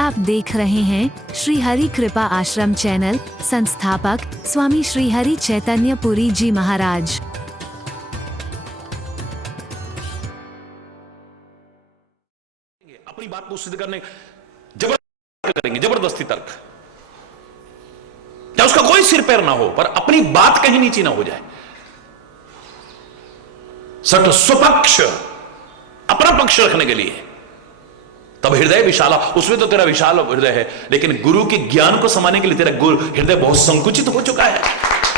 आप देख रहे हैं श्री हरि कृपा आश्रम चैनल। संस्थापक स्वामी श्री हरि चैतन्य पुरी जी महाराज। अपनी बात को सिद्ध करने जबरदस्ती करेंगे, जबरदस्ती तर्क, क्या उसका कोई सिर पैर ना हो पर अपनी बात कहीं नीची ना हो जाए। सट स्वपक्ष, अपना पक्ष रखने के लिए, तब हृदय विशाला। उसमें तो तेरा विशाल हृदय है, लेकिन गुरु के ज्ञान को समाने के लिए तेरा हृदय बहुत संकुचित हो चुका है,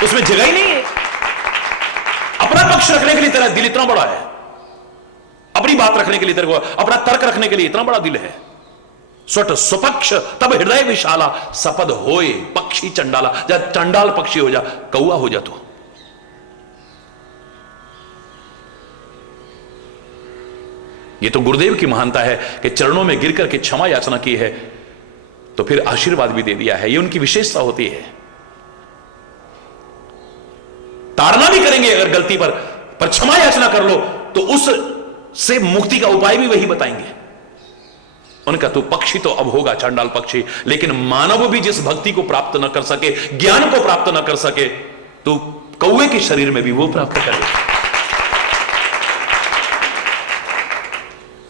उसमें जगह ही नहीं है। अपना पक्ष रखने के लिए तेरा दिल इतना बड़ा है, अपनी बात रखने के लिए तेरे को, अपना तर्क रखने के लिए इतना बड़ा दिल है। स्वट स्वपक्ष तब हृदय विशाला, सपद होए पक्षी चंडाला। जा चंडाल पक्षी हो जा, कौआ हो जा तू। ये तो गुरुदेव की महानता है कि चरणों में गिर करके क्षमा याचना की है तो फिर आशीर्वाद भी दे दिया है। ये उनकी विशेषता होती है। ताड़ना भी करेंगे अगर गलती पर क्षमा याचना कर लो तो उस से मुक्ति का उपाय भी वही बताएंगे। उनका तो पक्षी तो अब होगा चंडाल पक्षी, लेकिन मानव भी जिस भक्ति को प्राप्त न कर सके, ज्ञान को प्राप्त न कर सके, तो कौवे के शरीर में भी वो प्राप्त करे।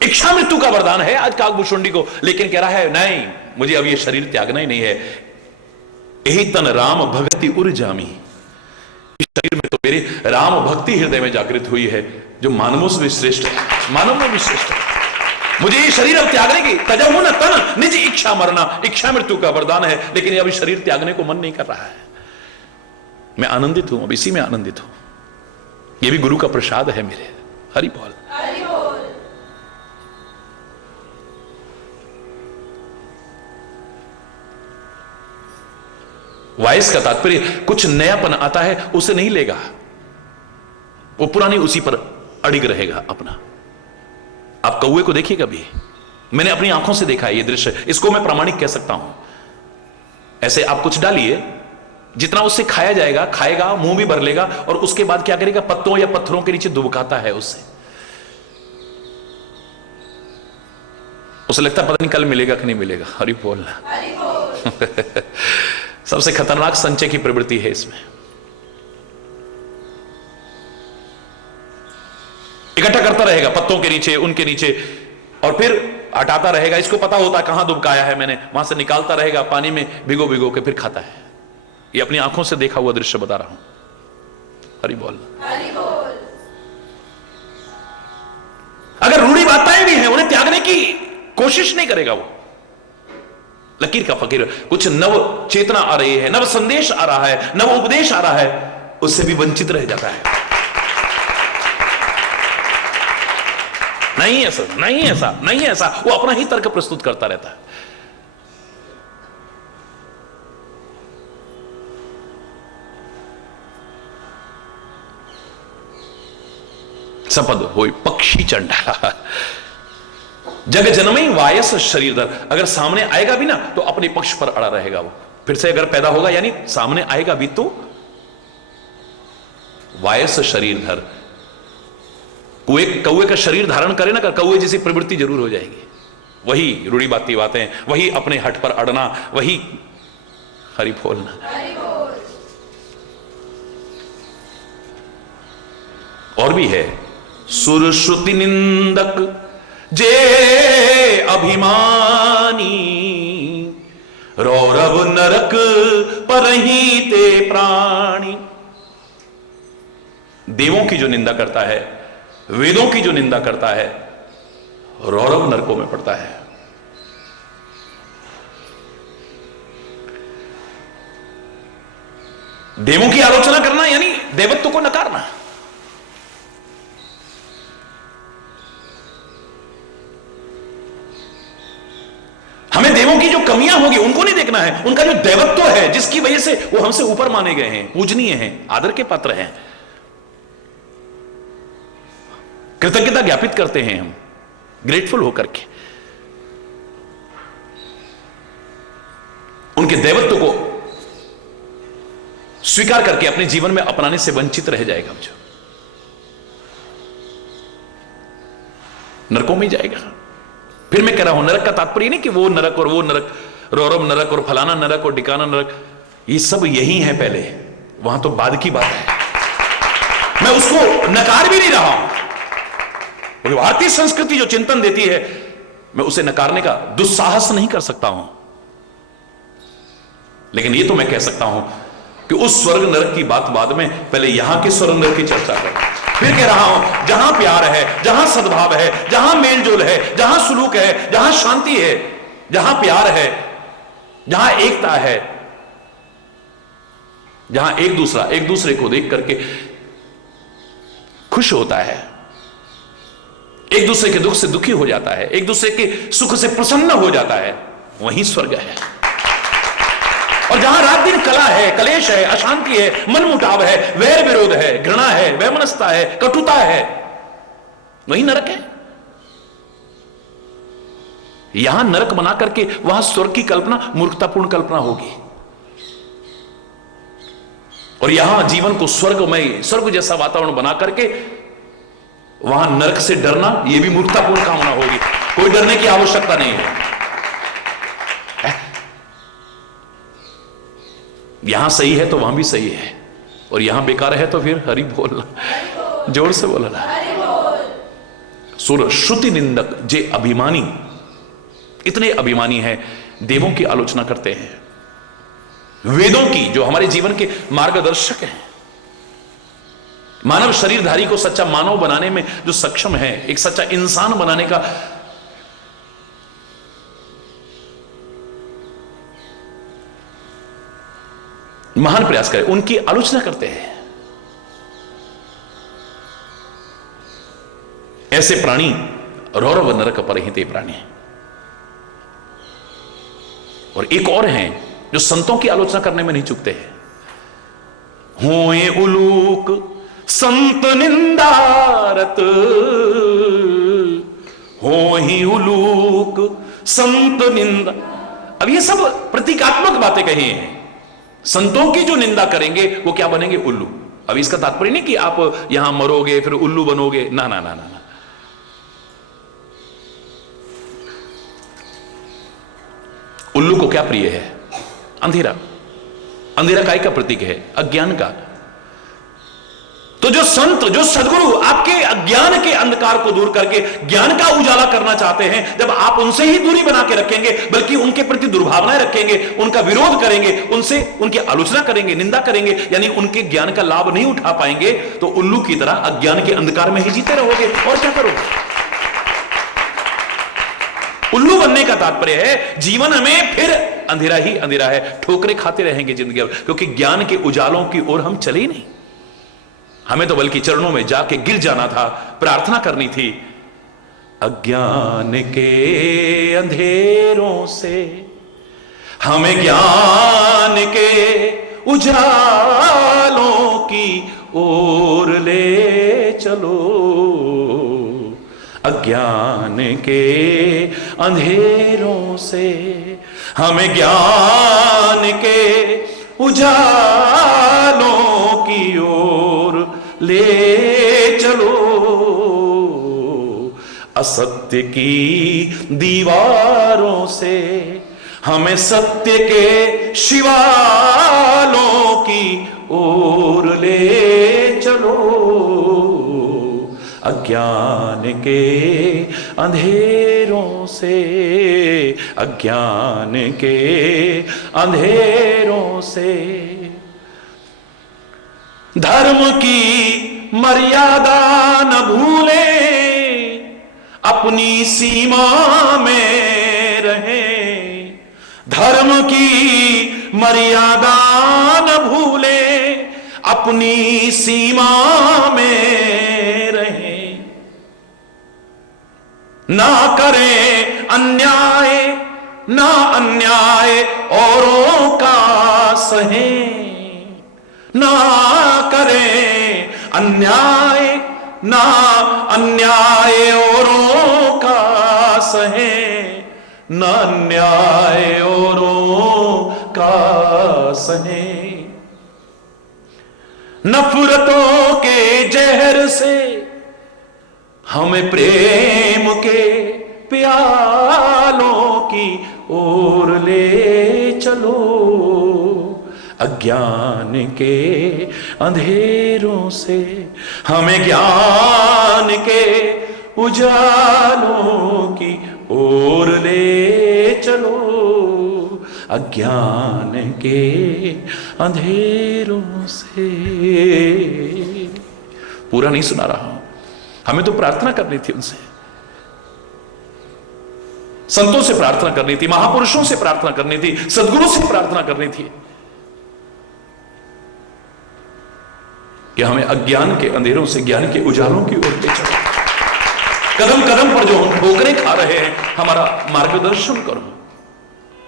इच्छा मृत्यु का वरदान है आज काकभूषुंडी को, लेकिन कह रहा है नहीं, मुझे अब ये शरीर त्यागना ही नहीं है। यही तन राम भक्ति उर जामी। इस शरीर में तो मेरी राम भक्ति हृदय में जागृत हुई है, जो मानवों से भी श्रेष्ठ है, मानव में भी श्रेष्ठ है। मुझे ये शरीर अब त्यागने की, तजहु न तन निज इच्छा मरना। इच्छा मृत्यु का वरदान है, लेकिन अभी शरीर त्यागने को मन नहीं कर रहा है। मैं आनंदित हूं, अब इसी में आनंदित हूं। यह भी गुरु का प्रसाद है मेरे। हरि बोल। वायस का तात्पर्य कुछ नयापन आता है उसे नहीं लेगा, वो पुरानी उसी पर अड़िग रहेगा अपना। आप कौवे को देखिए कभी, मैंने अपनी आंखों से देखा है ये दृश्य, इसको मैं प्रामाणिक कह सकता हूं। ऐसे आप कुछ डालिए, जितना उससे खाया जाएगा खाएगा, मुंह भी भर लेगा, और उसके बाद क्या करेगा, पत्तों या पत्थरों के नीचे दुबकाता है उससे। उसे लगता पता नहीं कल मिलेगा कि नहीं मिलेगा। हरि बोलना। सबसे खतरनाक संचय की प्रवृत्ति है इसमें। इकट्ठा करता रहेगा पत्तों के नीचे, उनके नीचे, और फिर हटाता रहेगा। इसको पता होता है कहां दुबकाया है मैंने, वहां से निकालता रहेगा, पानी में भिगो भिगो के फिर खाता है। ये अपनी आंखों से देखा हुआ दृश्य बता रहा हूं। हरि बोल। अगर रूढ़ी बातें भी हैं, उन्हें त्यागने की कोशिश नहीं करेगा वो। लकीर का फकीर, कुछ नव चेतना आ रही है, नव संदेश आ रहा है, नव उपदेश आ रहा है, उससे भी वंचित रह जाता है। नहीं ऐसा, नहीं ऐसा, नहीं ऐसा, वो अपना ही तर्क प्रस्तुत करता रहता है। सपद होई पक्षी चंडाला, जग जनमई वायस शरीरधर। अगर सामने आएगा भी ना तो अपने पक्ष पर अड़ा रहेगा वो। फिर से अगर पैदा होगा, यानी सामने आएगा भी तो वायस शरीरधर। कौवे का शरीर धारण करे ना, कौवे जैसी प्रवृत्ति जरूर हो जाएगी। वही रूढ़ी बातें, वही अपने हट पर अड़ना, वही हरि बोलना। और भी है, सुर श्रुति निंदक जे अभिमानी, रौरव नरक परही ते प्राणी। देवों की जो निंदा करता है, वेदों की जो निंदा करता है, रौरव नरकों में पड़ता है। देवों की आलोचना करना यानी देवत्व को नकारना। हमें देवों की जो कमियां होगी उनको नहीं देखना है, उनका जो देवत्व है जिसकी वजह से वो हमसे ऊपर माने गए हैं, पूजनीय हैं, आदर के पात्र हैं। कृतज्ञता ज्ञापित करते हैं हम, ग्रेटफुल होकर के। उनके देवत्व को स्वीकार करके अपने जीवन में अपनाने से वंचित रह जाएगा, जो नरकों में जाएगा। फिर मैं कह रहा हूं नरक का तात्पर्य नहीं कि वो नरक और वो नरक, रौरव नरक और फलाना नरक और टिकाना नरक, ये सब यही है पहले, वहां तो बाद की बात है। मैं उसको नकार भी नहीं रहा हूं, क्योंकि भारतीय संस्कृति जो चिंतन देती है मैं उसे नकारने का दुस्साहस नहीं कर सकता हूं, लेकिन ये तो मैं कह सकता हूं कि उस स्वर्ग नरक की बात बाद में, पहले यहां के स्वर्ग नरक की चर्चा करें। फिर कह रहा हूं जहां प्यार है, जहां सद्भाव है, जहां मेलजोल है, जहां सुलूक है, जहां शांति है, जहां प्यार है, जहां एकता है, जहां एक दूसरे को देख करके खुश होता है, एक दूसरे के दुख से दुखी हो जाता है, एक दूसरे के सुख से प्रसन्न हो जाता है, वहीं स्वर्ग है। और जहां रात दिन कला है, कलेश है, अशांति है, मनमुटाव है, वैर विरोध है, घृणा है, वैमनस्यता है, कटुता है, वही नरक है। यहां नरक बना करके वहां स्वर्ग की कल्पना मूर्खतापूर्ण कल्पना होगी, और यहां जीवन को स्वर्गमय, स्वर्ग जैसा वातावरण बना करके वहां नरक से डरना, यह भी मूर्खतापूर्ण कामना होगी। कोई डरने की आवश्यकता नहीं है। यहां सही है तो वहां भी सही है, और यहां बेकार है तो फिर हरि बोलना, जोर से बोलना। सुर श्रुति निंदक जे अभिमानी, इतने अभिमानी हैं, देवों की आलोचना करते हैं, वेदों की जो हमारे जीवन के मार्गदर्शक हैं, मानव शरीरधारी को सच्चा मानव बनाने में जो सक्षम है, एक सच्चा इंसान बनाने का महान प्रयास करे, उनकी आलोचना करते हैं। ऐसे प्राणी रौरव नरक परहिते प्राणी। और एक और हैं जो संतों की आलोचना करने में नहीं चूकते हैं। होए उलूक संत निंदारत, हो ही उलूक संत निंदा। अब ये सब प्रतीकात्मक बातें कही हैं। संतों की जो निंदा करेंगे वो क्या बनेंगे? उल्लू। अब इसका तात्पर्य नहीं कि आप यहां मरोगे फिर उल्लू बनोगे, ना ना ना ना ना। उल्लू को क्या प्रिय है? अंधेरा। अंधेरा काय का प्रतीक है? अज्ञान का। तो जो संत, जो सदगुरु आपके अज्ञान के अंधकार को दूर करके ज्ञान का उजाला करना चाहते हैं, जब आप उनसे ही दूरी बना के रखेंगे, बल्कि उनके प्रति दुर्भावनाएं रखेंगे, उनका विरोध करेंगे, उनसे उनकी आलोचना करेंगे, निंदा करेंगे, यानी उनके ज्ञान का लाभ नहीं उठा पाएंगे, तो उल्लू की तरह अज्ञान के अंधकार में ही जीते रहोगे। और क्या करोगे? उल्लू बनने का तात्पर्य है जीवन में फिर अंधेरा ही अंधेरा है, ठोकरें खाते रहेंगे जिंदगी भर, क्योंकि ज्ञान के उजालों की ओर हम चले ही नहीं। हमें तो बल्कि चरणों में जाके गिर जाना था, प्रार्थना करनी थी। अज्ञान के अंधेरों से हमें ज्ञान के उजालों की ओर ले चलो। अज्ञान के अंधेरों से हमें ज्ञान के उजालों की ओर ले चलो। असत्य की दीवारों से हमें सत्य के शिवालों की ओर ले चलो। अज्ञान के अंधेरों से, अज्ञान के अंधेरों से धर्म की मर्यादा न भूले, अपनी सीमा में रहे। धर्म की मर्यादा न भूले, अपनी सीमा में रहे। ना करें अन्याय, ना अन्याय औरों का सहें। ना करें अन्याय, ना अन्याय औरों का सहें। ना अन्याय औरों का सहें। नफरतों के जहर से हमें प्रेम के प्यालों की ओर ले चलो, अज्ञान के अंधेरों से हमें ज्ञान के उजालों की ओर ले चलो, अज्ञान के अंधेरों से। पूरा नहीं सुना रहा हूं, हमें तो प्रार्थना करनी थी उनसे, संतों से प्रार्थना करनी थी, महापुरुषों से प्रार्थना करनी थी, सदगुरु से प्रार्थना करनी थी कि हमें अज्ञान के अंधेरों से ज्ञान के उजालों की ओर ले चलो। कदम कदम पर जो हम ठोकरें खा रहे हैं, हमारा मार्गदर्शन करो।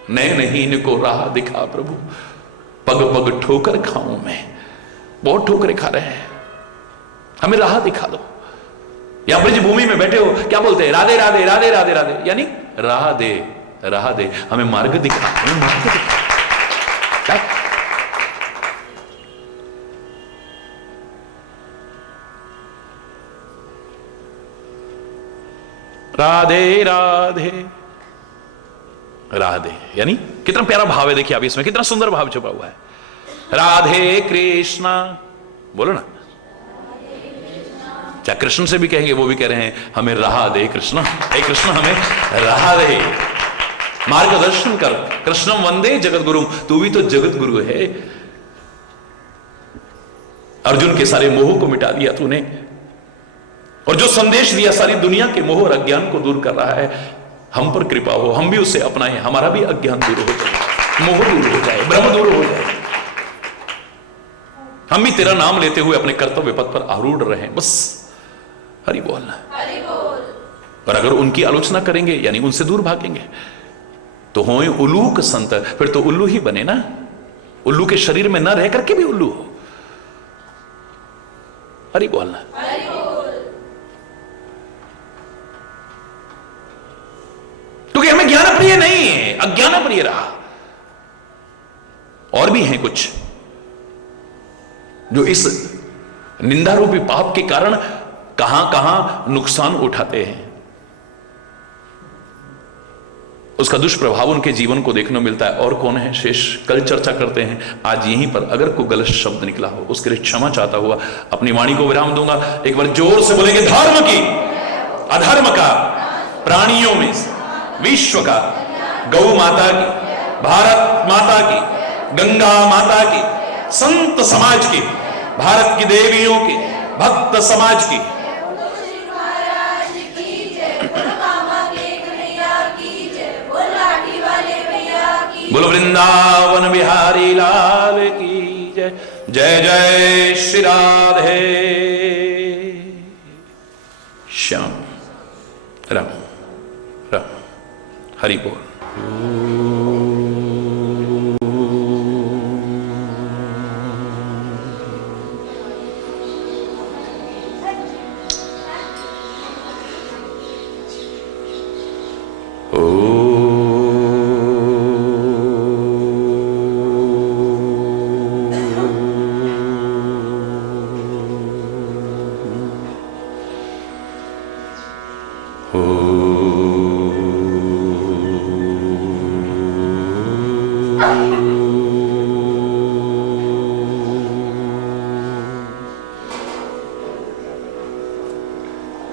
नयनहीन को राह दिखा प्रभु, पग पग ठोकर खाऊं मैं। बहुत ठोकरें खा रहे हैं, हमें राह दिखा दो। या ब्रज भूमि में बैठे हो, क्या बोलते हैं? राधे राधे राधे राधे राधे, यानी राह दे, राह दे, हमें मार्ग दिखा, हमें मार्ग दिखा। क्या? राधे राधे राधे, यानी कितना प्यारा भाव है। देखिए आप इसमें कितना सुंदर भाव छुपा हुआ है। राधे कृष्णा, बोलो ना। क्या कृष्ण से भी कहेंगे, वो भी कह रहे हैं हमें राह दे कृष्ण, हे कृष्ण हमें राह दे, मार्गदर्शन कर। कृष्णम वंदे जगत गुरु, तू भी तो जगत गुरु है। अर्जुन के सारे मोह को मिटा दिया तूने, और जो संदेश दिया सारी दुनिया के मोह और अज्ञान को दूर कर रहा है। हम पर कृपा हो, हम भी उसे अपनाएं, हमारा भी अज्ञान दूर हो जाए, मोह दूर हो जाए, भ्रम दूर हो जाए। हम भी तेरा नाम लेते हुए अपने कर्तव्य पथ पर आरूढ़ रहें, बस हरि बोल। पर अगर उनकी आलोचना करेंगे यानी उनसे दूर भागेंगे तो होए उल्लूक संत, फिर तो उल्लू ही बने ना। उल्लू के शरीर में न रह करके भी उल्लू हो। हरि बोलना। क्योंकि हमें ज्ञान प्रिय नहीं है, अज्ञान प्रिय रहा। और भी हैं कुछ जो इस निंदा रूपी पाप के कारण कहां कहां नुकसान उठाते हैं, उसका दुष्प्रभाव उनके जीवन को देखने मिलता है। और कौन है शेष, कल चर्चा करते हैं। आज यहीं पर अगर कोई गलत शब्द निकला हो उसके लिए क्षमा चाहता हुआ अपनी वाणी को विराम दूंगा। एक बार जोर से बोलेंगे, धर्म की, अधर्म का, प्राणियों में, विश्व का, गौ माता की, भारत माता की, गंगा माता की, संत समाज की, भारत की देवियों की, भक्त समाज की, बोलो वृंदावन बिहारी लाल की जय। जय जय श्री राधे श्याम राम राम। हरि बोल।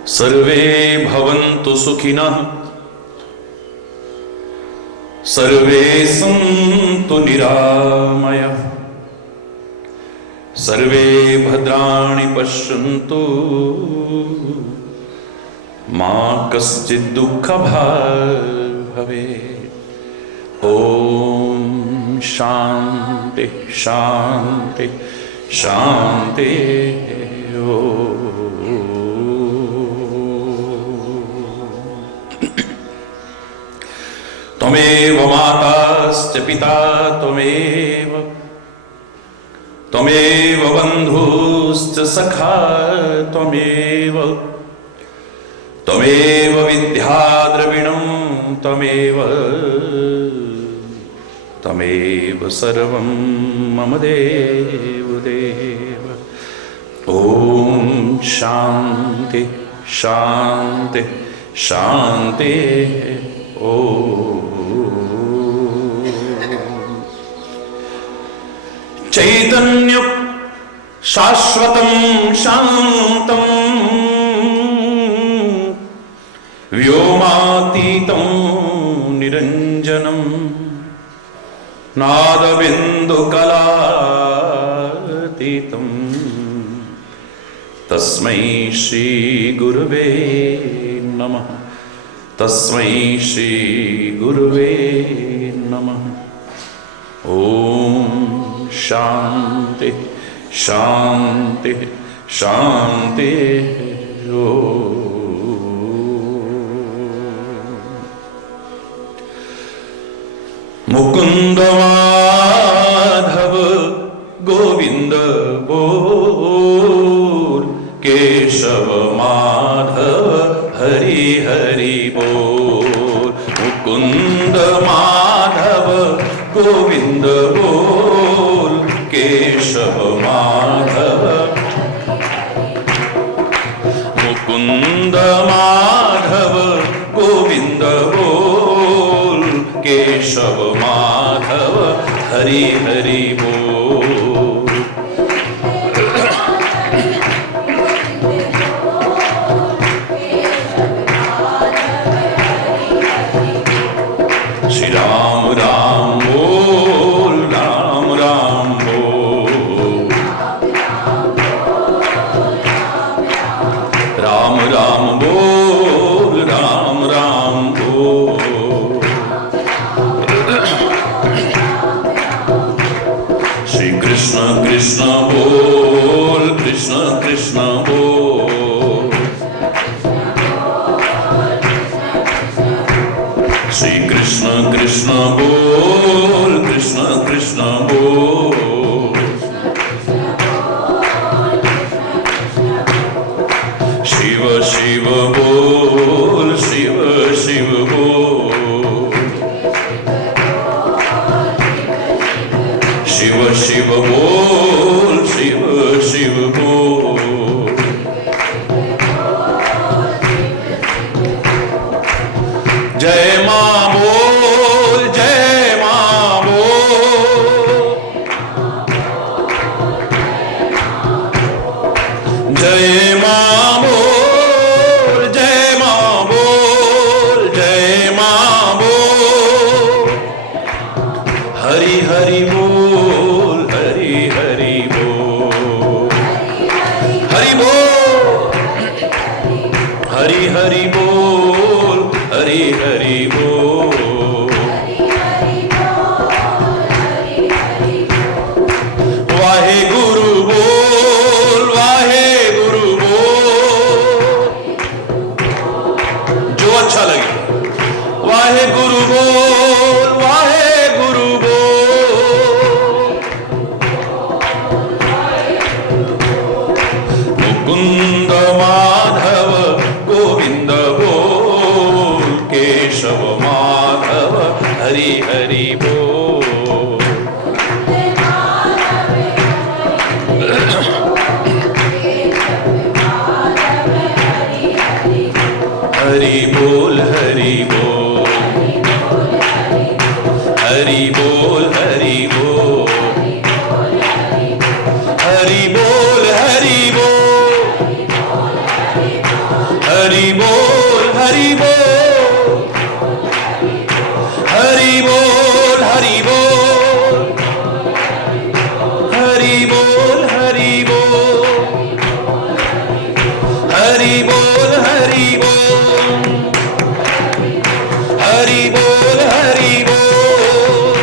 सर्वे भवन्तु सुखिनः, सर्वे सन्तु निरामयः, सर्वे भद्राणि पश्यन्तु, मा कश्चित् दुःखभाग् भवेत्। ओम शांति शांति शांति। त्वमेव माताश्च पिता त्वमेव, त्वमेव बन्धुश्च सखा त्वमेव, त्वमेव विद्या द्रविणं त्वमेव, त्वमेव सर्वं मम देव देव। ओम शांति शांति शांति ओ। चैतन्य शाश्वतं शांतं व्योमातीतं निरंजनं नादबिन्दुकलातीतं तस्मै श्री गुरुवे नमः। तस्मै श्री गुरुवे नमः। ओम शांति शांति शांति ओम। मुकुंद माधव गोविंद बोल, केशव माधव हरि हरि बोल। मुकुंद माधव गोविंद बोल, केशव माधव। मुकुंद माधव गोविंद बोल, केशव माधव हरि हरि बोल। श्री राम राम बोल, राम राम बोल। राम राम बोल, राम राम बोल। श्री कृष्ण कृष्ण बोल, कृष्ण कृष्ण बोल। श्री कृष्ण कृष्ण बोल, कृष्ण कृष्ण बोल। शिव शिव बोल, शिव शिव बोल। शिव शिव बोल, शिव शिव बोल। जय मां बोल, जय मां बोल। जय मां बोल, जय मां बोल, जय मां बोल। हरि हरि बोल, हरि हरि बोल। हरि बोल, हरि हरि बोल, हरि हरि बोल। वाहे गुरु बोल, वाहे गुरु बोल। जो अच्छा लगे। वाहे गुरु बोल, वाहे गुरु बोल। मुकुंद माधव गोविंद बोल, केशव माधव हरि हरि बोल। हरि बोल, हरि बोल। हरि बोल, हरि बोल। हरि बोल, हरि बोल। हरि बोल, हरि बोल। हरि बोल, हरि बोल। हरि बोल, हरि बोल। हरि बोल, हरि बोल। हरि बोल, हरि बोल।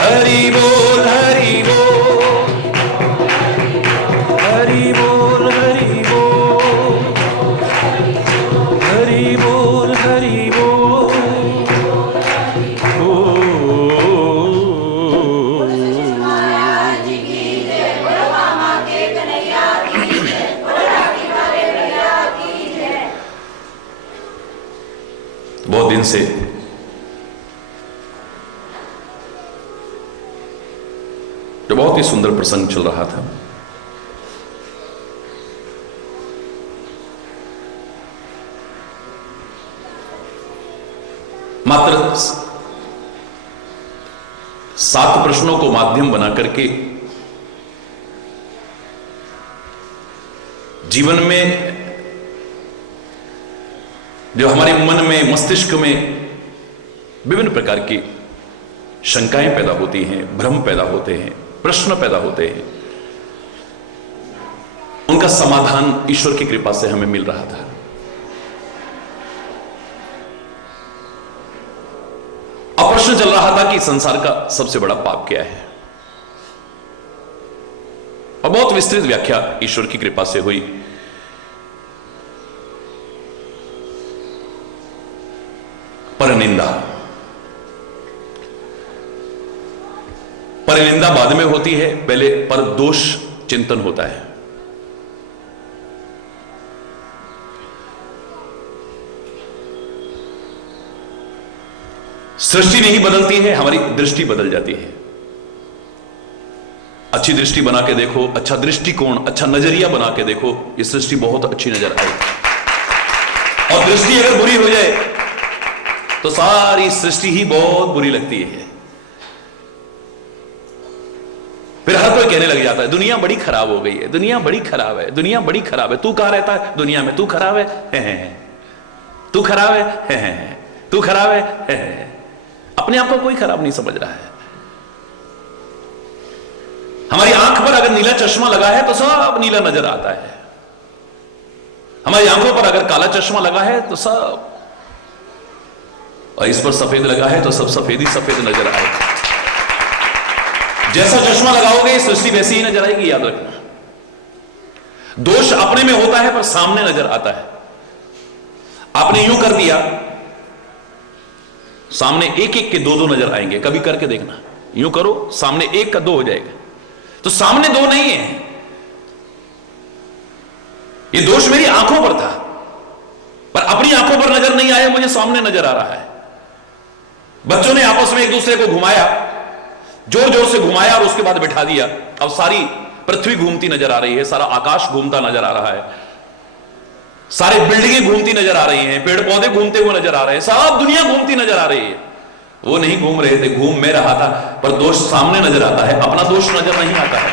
हरि बोल, हरि बोल। हरि बोल, हरि बोल। हरि बोल, हरि बोल। बहुत दिन से जो बहुत ही सुंदर प्रसंग चल रहा था, मात्र 7 प्रश्नों को माध्यम बना करके जीवन में जो हमारे मन में, मस्तिष्क में विभिन्न प्रकार की शंकाएं पैदा होती हैं, भ्रम पैदा होते हैं, प्रश्न पैदा होते हैं, उनका समाधान ईश्वर की कृपा से हमें मिल रहा था। अब प्रश्न चल रहा था कि संसार का सबसे बड़ा पाप क्या है, और बहुत विस्तृत व्याख्या ईश्वर की कृपा से हुई। परनिंदा, परनिंदा बाद में होती है, पहले पर दोष चिंतन होता है। सृष्टि नहीं बदलती है, हमारी दृष्टि बदल जाती है। अच्छी दृष्टि बना के देखो, अच्छा दृष्टिकोण, अच्छा नजरिया बना के देखो, ये सृष्टि बहुत अच्छी नजर आएगी। और दृष्टि अगर बुरी हो जाए तो सारी सृष्टि ही बहुत बुरी लगती है। फिर हर कोई कहने लग जाता है दुनिया बड़ी खराब हो गई है, दुनिया बड़ी खराब है, दुनिया बड़ी खराब है। तू कहां रहता है दुनिया में? तू खराब है, तू खराब है, तू खराब है। अपने आप को कोई खराब नहीं समझ रहा है। हमारी आंख पर अगर नीला चश्मा लगा है तो सब नीला नजर आता है। हमारी आंखों पर अगर काला चश्मा लगा है तो सब, और इस पर सफेद लगा है तो सब सफेद ही सफेद नजर आएगा। जैसा चश्मा लगाओगे सृष्टि वैसी ही नजर आएगी, याद रखना। दोष अपने में होता है पर सामने नजर आता है। आपने यूं कर दिया, सामने एक एक के 2-2 नजर आएंगे। कभी करके देखना, यूं करो, सामने 1 का 2 हो जाएगा। तो सामने 2 नहीं है, ये दोष मेरी आंखों पर था, पर अपनी आंखों पर नजर नहीं आया, मुझे सामने नजर आ रहा है। बच्चों ने आपस में एक दूसरे को घुमाया, जोर जोर से घुमाया और उसके बाद बिठा दिया। अब सारी पृथ्वी घूमती नजर आ रही है, सारा आकाश घूमता नजर आ रहा है, सारे बिल्डिंगें घूमती नजर आ रही हैं, पेड़ पौधे घूमते हुए नजर आ रहे हैं, सब दुनिया घूमती नजर आ रही है। वो नहीं घूम रहे थे, घूम मैं रहा था, पर दोष सामने नजर आता है, अपना दोष नजर नहीं आता है।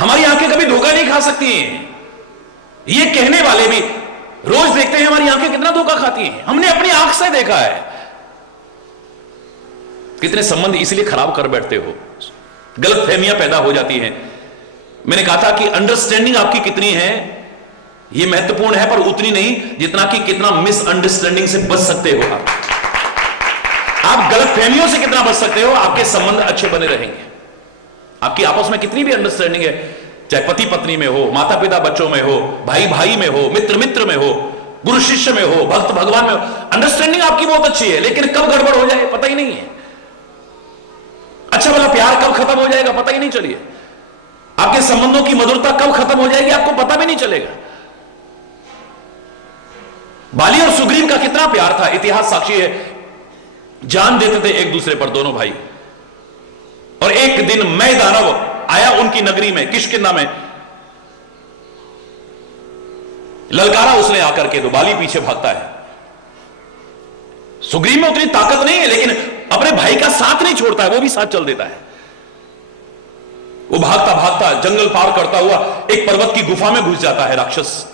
हमारी आंखें कभी धोखा नहीं खा सकती हैं। ये कहने वाले भी रोज देखते हैं हमारी आंखें कितना धोखा खाती हैं। हमने अपनी आंख से देखा है। कितने संबंध इसलिए खराब कर बैठते हो, गलतफहमियां पैदा हो जाती हैं। मैंने कहा था कि अंडरस्टैंडिंग आपकी कितनी है यह महत्वपूर्ण है, पर उतनी नहीं जितना कि कितना मिसअंडरस्टैंडिंग से बच सकते हो। आप गलतफहमियों से कितना बच सकते हो, आपके संबंध अच्छे बने रहेंगे। आपकी आपस में कितनी भी अंडरस्टैंडिंग है, चाहे पति पत्नी में हो, माता पिता बच्चों में हो, भाई भाई में हो, मित्र मित्र में हो, गुरु शिष्य में हो, भक्त भगवान में हो, अंडरस्टैंडिंग आपकी बहुत अच्छी है, लेकिन कब गड़बड़ हो जाए पता ही नहीं है। अच्छा वाला प्यार कब खत्म हो जाएगा पता ही नहीं चलिए। आपके संबंधों की मधुरता कब खत्म हो जाएगी आपको पता भी नहीं चलेगा। बाली और सुग्रीव का कितना प्यार था, इतिहास साक्षी है। जान देते थे एक दूसरे पर दोनों भाई। और एक दिन मैं दानव आया उनकी नगरी में, किष्किंधा में, ललकारा उसने आकर के, तो बाली पीछे भागता है। सुग्रीव में उतनी ताकत नहीं है, लेकिन अपने भाई का साथ नहीं छोड़ता है, वो भी साथ चल देता है। वो भागता भागता जंगल पार करता हुआ एक पर्वत की गुफा में घुस जाता है राक्षस।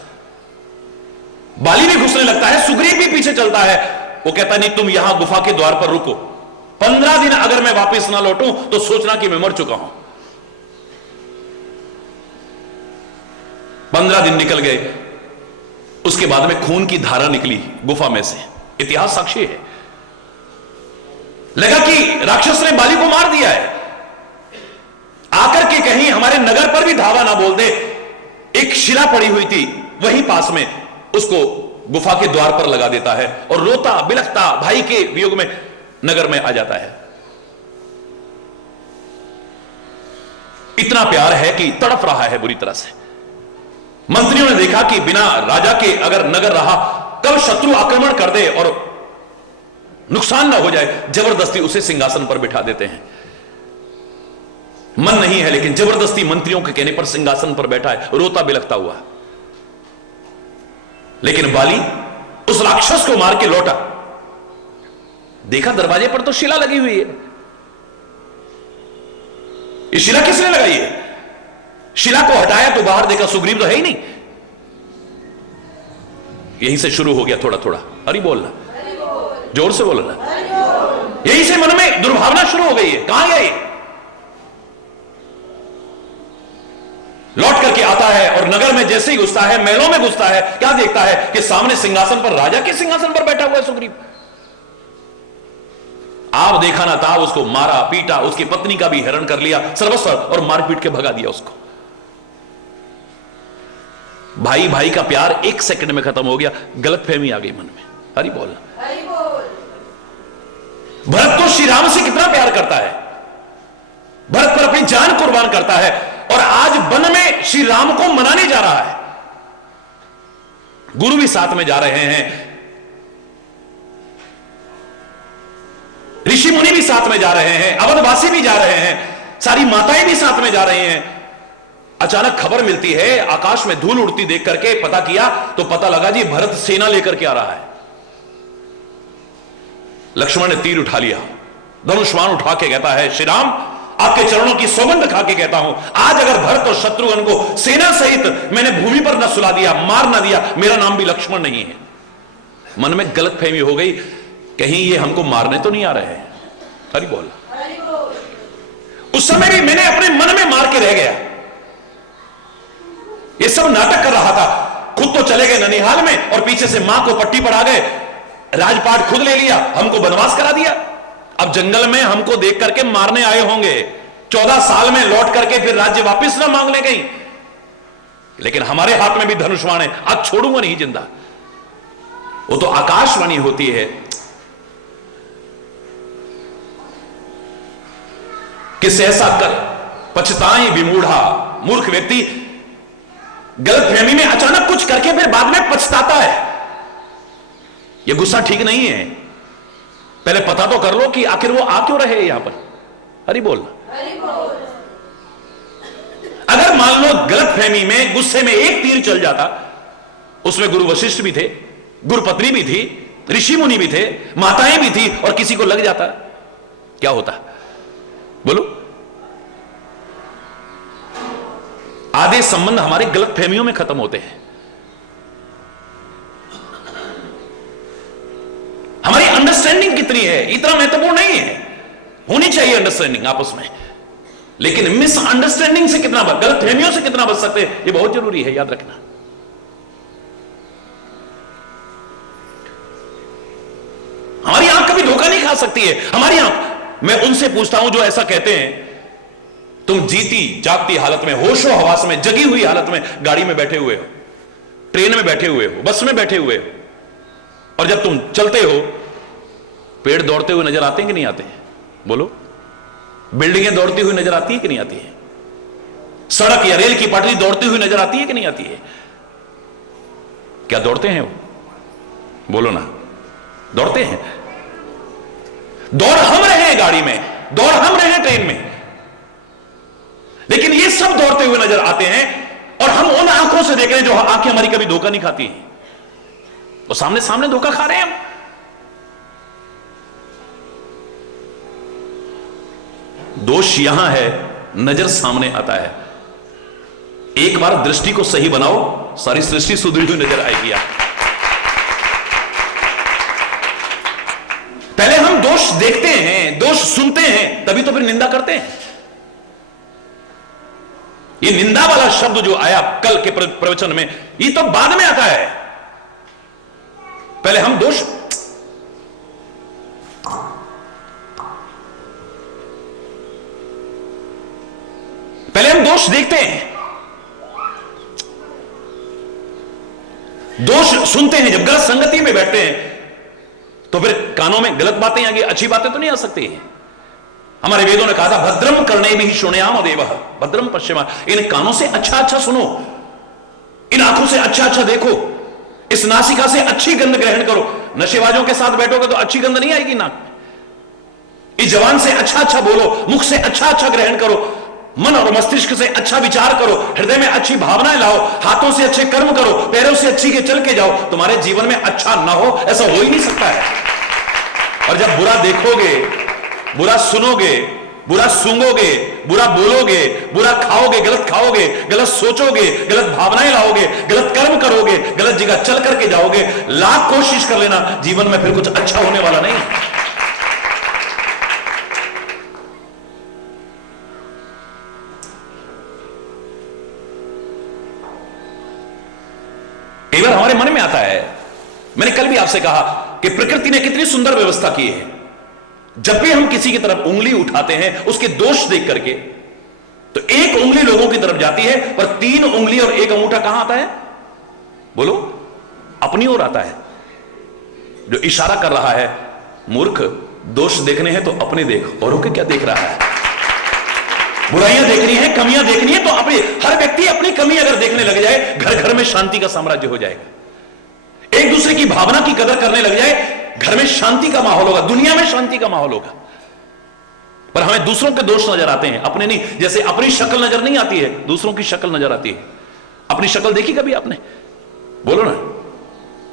बाली भी घुसने लगता है, सुग्रीव भी पीछे चलता है। वो कहता नहीं, तुम यहां गुफा के द्वार पर रुको, 15 दिन अगर मैं वापस ना लौटूं तो सोचना कि मैं मर चुका हूं। 15 दिन निकल गए, उसके बाद में खून की धारा निकली गुफा में से, इतिहास साक्षी है। लगा कि राक्षस ने बाली को मार दिया है, आकर के कहीं हमारे नगर पर भी धावा ना बोल दे। एक शिला पड़ी हुई थी वहीं पास में, उसको गुफा के द्वार पर लगा देता है और रोता बिलखता भाई के वियोग में नगर में आ जाता है। इतना प्यार है कि तड़प रहा है बुरी तरह से। मंत्रियों ने देखा कि बिना राजा के अगर नगर रहा, कब शत्रु आक्रमण कर दे और नुकसान ना हो जाए, जबरदस्ती उसे सिंहासन पर बिठा देते हैं। मन नहीं है, लेकिन जबरदस्ती मंत्रियों के कहने पर सिंहासन पर बैठा है, रोता बिलखता हुआ। लेकिन बाली उस उस राक्षस को मार के लौटा, देखा दरवाजे पर तो शिला लगी हुई है। ये शिला किसने लगाई है? शिला को हटाया तो बाहर देखा सुग्रीव तो है ही नहीं। यहीं से शुरू हो गया थोड़ा थोड़ा, हरि बोलना, जोर से बोलना। यहीं से मन में दुर्भावना शुरू हो गई है, कहां गया ये? लौट करके आता है और नगर में जैसे ही घुसता है, महलों में घुसता है, क्या देखता है कि सामने सिंहासन पर, राजा के सिंहासन पर बैठा हुआ है सुग्रीव। आप देखा ना था, उसको मारा पीटा, उसकी पत्नी का भी हरण कर लिया सर्वस्व और मार पीट के भगा दिया उसको। भाई भाई का प्यार एक सेकंड में खत्म हो गया, गलतफहमी आ गई मन में। हरि बोल। भरत तो श्री राम से कितना प्यार करता है, भरत पर अपनी जान कुर्बान करता है, और आज वन में श्री राम को मनाने जा रहा है। गुरु भी साथ में जा रहे हैं, ऋषि मुनि भी साथ में जा रहे हैं, अवधवासी भी जा रहे हैं, सारी माताएं भी साथ में जा रही हैं। अचानक खबर मिलती है, आकाश में धूल उड़ती देख करके पता किया तो पता लगा जी भरत सेना लेकर के आ रहा है। लक्ष्मण ने तीर उठा लिया, धनुष्मान उठा के कहता है, श्री राम आपके चरणों की सौगंध खा के कहता हूं, आज अगर भरत और शत्रुघ्न को सेना सहित मैंने भूमि पर न सुला दिया, मार न दिया, मेरा नाम भी लक्ष्मण नहीं है। मन में गलतफहमी हो गई, कहीं ये हमको मारने तो नहीं आ रहे हैं। हरि बोल। उस समय भी मैंने अपने मन में मार के रह गया, ये सब नाटक कर रहा था। खुद तो चले गए ननिहाल में और पीछे से मां को पट्टी पर आ गए, राजपाट खुद ले लिया, हमको वनवास करा दिया। अब जंगल में हमको देख करके मारने आए होंगे, 14 साल में लौट करके फिर राज्य वापस ना मांगने गई, लेकिन हमारे हाथ में भी धनुष्मान है, आज छोड़ूंगा नहीं जिंदा। वो तो आकाशवाणी होती है कि सहसा कर पछताएं विमूढ़ा। मूर्ख व्यक्ति गलतफहमी में अचानक कुछ करके फिर बाद में पछताता है। यह गुस्सा ठीक नहीं है, पहले पता तो कर लो कि आखिर वो आ क्यों रहे यहां पर। हरि बोल। अगर मान लो गलतफहमी में, गुस्से में एक तीर चल जाता, उसमें गुरु वशिष्ठ भी थे, गुरुपत्नी भी थी, ऋषि मुनि भी थे, माताएं भी थी, और किसी को लग जाता, क्या होता बोलो? आधे संबंध हमारे गलतफहमियों में खत्म होते हैं। हमारी अंडरस्टैंडिंग कितनी है इतना महत्वपूर्ण नहीं है, होनी चाहिए अंडरस्टैंडिंग आपस में, लेकिन मिसअंडरस्टैंडिंग से कितना बच, गलतफहमियों से कितना बच सकते हैं, यह बहुत जरूरी है, याद रखना। हमारी आंख कभी धोखा नहीं खा सकती है, हमारी आंख। मैं उनसे पूछता हूं जो ऐसा कहते हैं, तुम जीती जागती हालत में, होशो हवास में, जगी हुई हालत में गाड़ी में बैठे हुए हो, ट्रेन में बैठे हुए हो, बस में बैठे हुए हो, और जब तुम चलते हो पेड़ दौड़ते हुए नजर आते हैं कि नहीं आते हैं? बोलो। बिल्डिंगें दौड़ती हुई नजर आती है कि नहीं आती है? सड़क या रेल की पटरी दौड़ती हुई नजर आती है कि नहीं आती है? क्या दौड़ते हैं वो? बोलो ना, दौड़ते हैं। दौड़ हम रहे हैं गाड़ी में, दौड़ हम रहे हैं ट्रेन में, लेकिन ये सब दौड़ते हुए नजर आते हैं, और हम उन आंखों से देख रहे हैं जो आंखें हमारी कभी धोखा नहीं खाती हैं, वो सामने सामने धोखा खा रहे हैं हम। दोष यहां है, नजर सामने आता है। एक बार दृष्टि को सही बनाओ, सारी सृष्टि सुधरी हुई नजर आएगी आपको। पहले हम दोष देखते हैं, दोष सुनते हैं, तभी तो फिर निंदा करते हैं। ये निंदा वाला शब्द जो आया कल के प्रवचन में, ये तो बाद में आता है। पहले हम दोष, पहले हम दोष देखते हैं, दोष सुनते हैं। जब गलत संगति में बैठते हैं तो फिर कानों में गलत बातें आएंगी, अच्छी बातें तो नहीं आ सकती हैं। हमारे वेदों ने कहा था, भद्रम करणे भी शुण्याम देवः भद्रम पश्चिमा। इन कानों से अच्छा अच्छा सुनो, इन आंखों से अच्छा अच्छा देखो, इस नासिका से अच्छी गंध ग्रहण करो। नशेबाजों के साथ बैठोगे तो अच्छी गंध नहीं आएगी नाक में। इस जबान से अच्छा अच्छा बोलो, मुख से अच्छा अच्छा ग्रहण करो, मन और मस्तिष्क से अच्छा विचार करो, हृदय में अच्छी भावनाएं लाओ, हाथों से अच्छे कर्म करो, पैरों से अच्छी के चल के जाओ, तुम्हारे जीवन में अच्छा ना हो ऐसा हो ही नहीं सकता है। और जब बुरा देखोगे, बुरा सुनोगे, बुरा सूंघोगे, बुरा बोलोगे, बुरा खाओगे, गलत सोचोगे, गलत भावनाएं लाओगे, गलत कर्म करोगे, गलत जगह चल करके जाओगे, लाख कोशिश कर लेना, जीवन में फिर कुछ अच्छा होने वाला नहीं। कई बार हमारे मन में आता है, मैंने कल भी आपसे कहा कि प्रकृति ने कितनी सुंदर व्यवस्था की है। जब भी हम किसी की तरफ उंगली उठाते हैं उसके दोष देख करके, तो एक उंगली लोगों की तरफ जाती है, पर 3 उंगली और 1 अंगूठा कहां आता है? बोलो, अपनी ओर आता है। जो इशारा कर रहा है, मूर्ख, दोष देखने हैं तो अपने देख, औरों के क्या देख रहा है? बुराइयां देखनी है, कमियां देखनी है, तो अपनी, हर व्यक्ति अपनी कमी अगर देखने लग जाए, घर घर में शांति का साम्राज्य हो जाएगा। एक दूसरे की भावना की कदर करने लग जाए, घर में शांति का माहौल होगा, दुनिया में शांति का माहौल होगा। पर हमें दूसरों के दोष नजर आते हैं, अपने नहीं। जैसे अपनी शक्ल नजर नहीं आती है, दूसरों की शक्ल नजर आती है। अपनी शक्ल देखी कभी आपने? बोलो ना।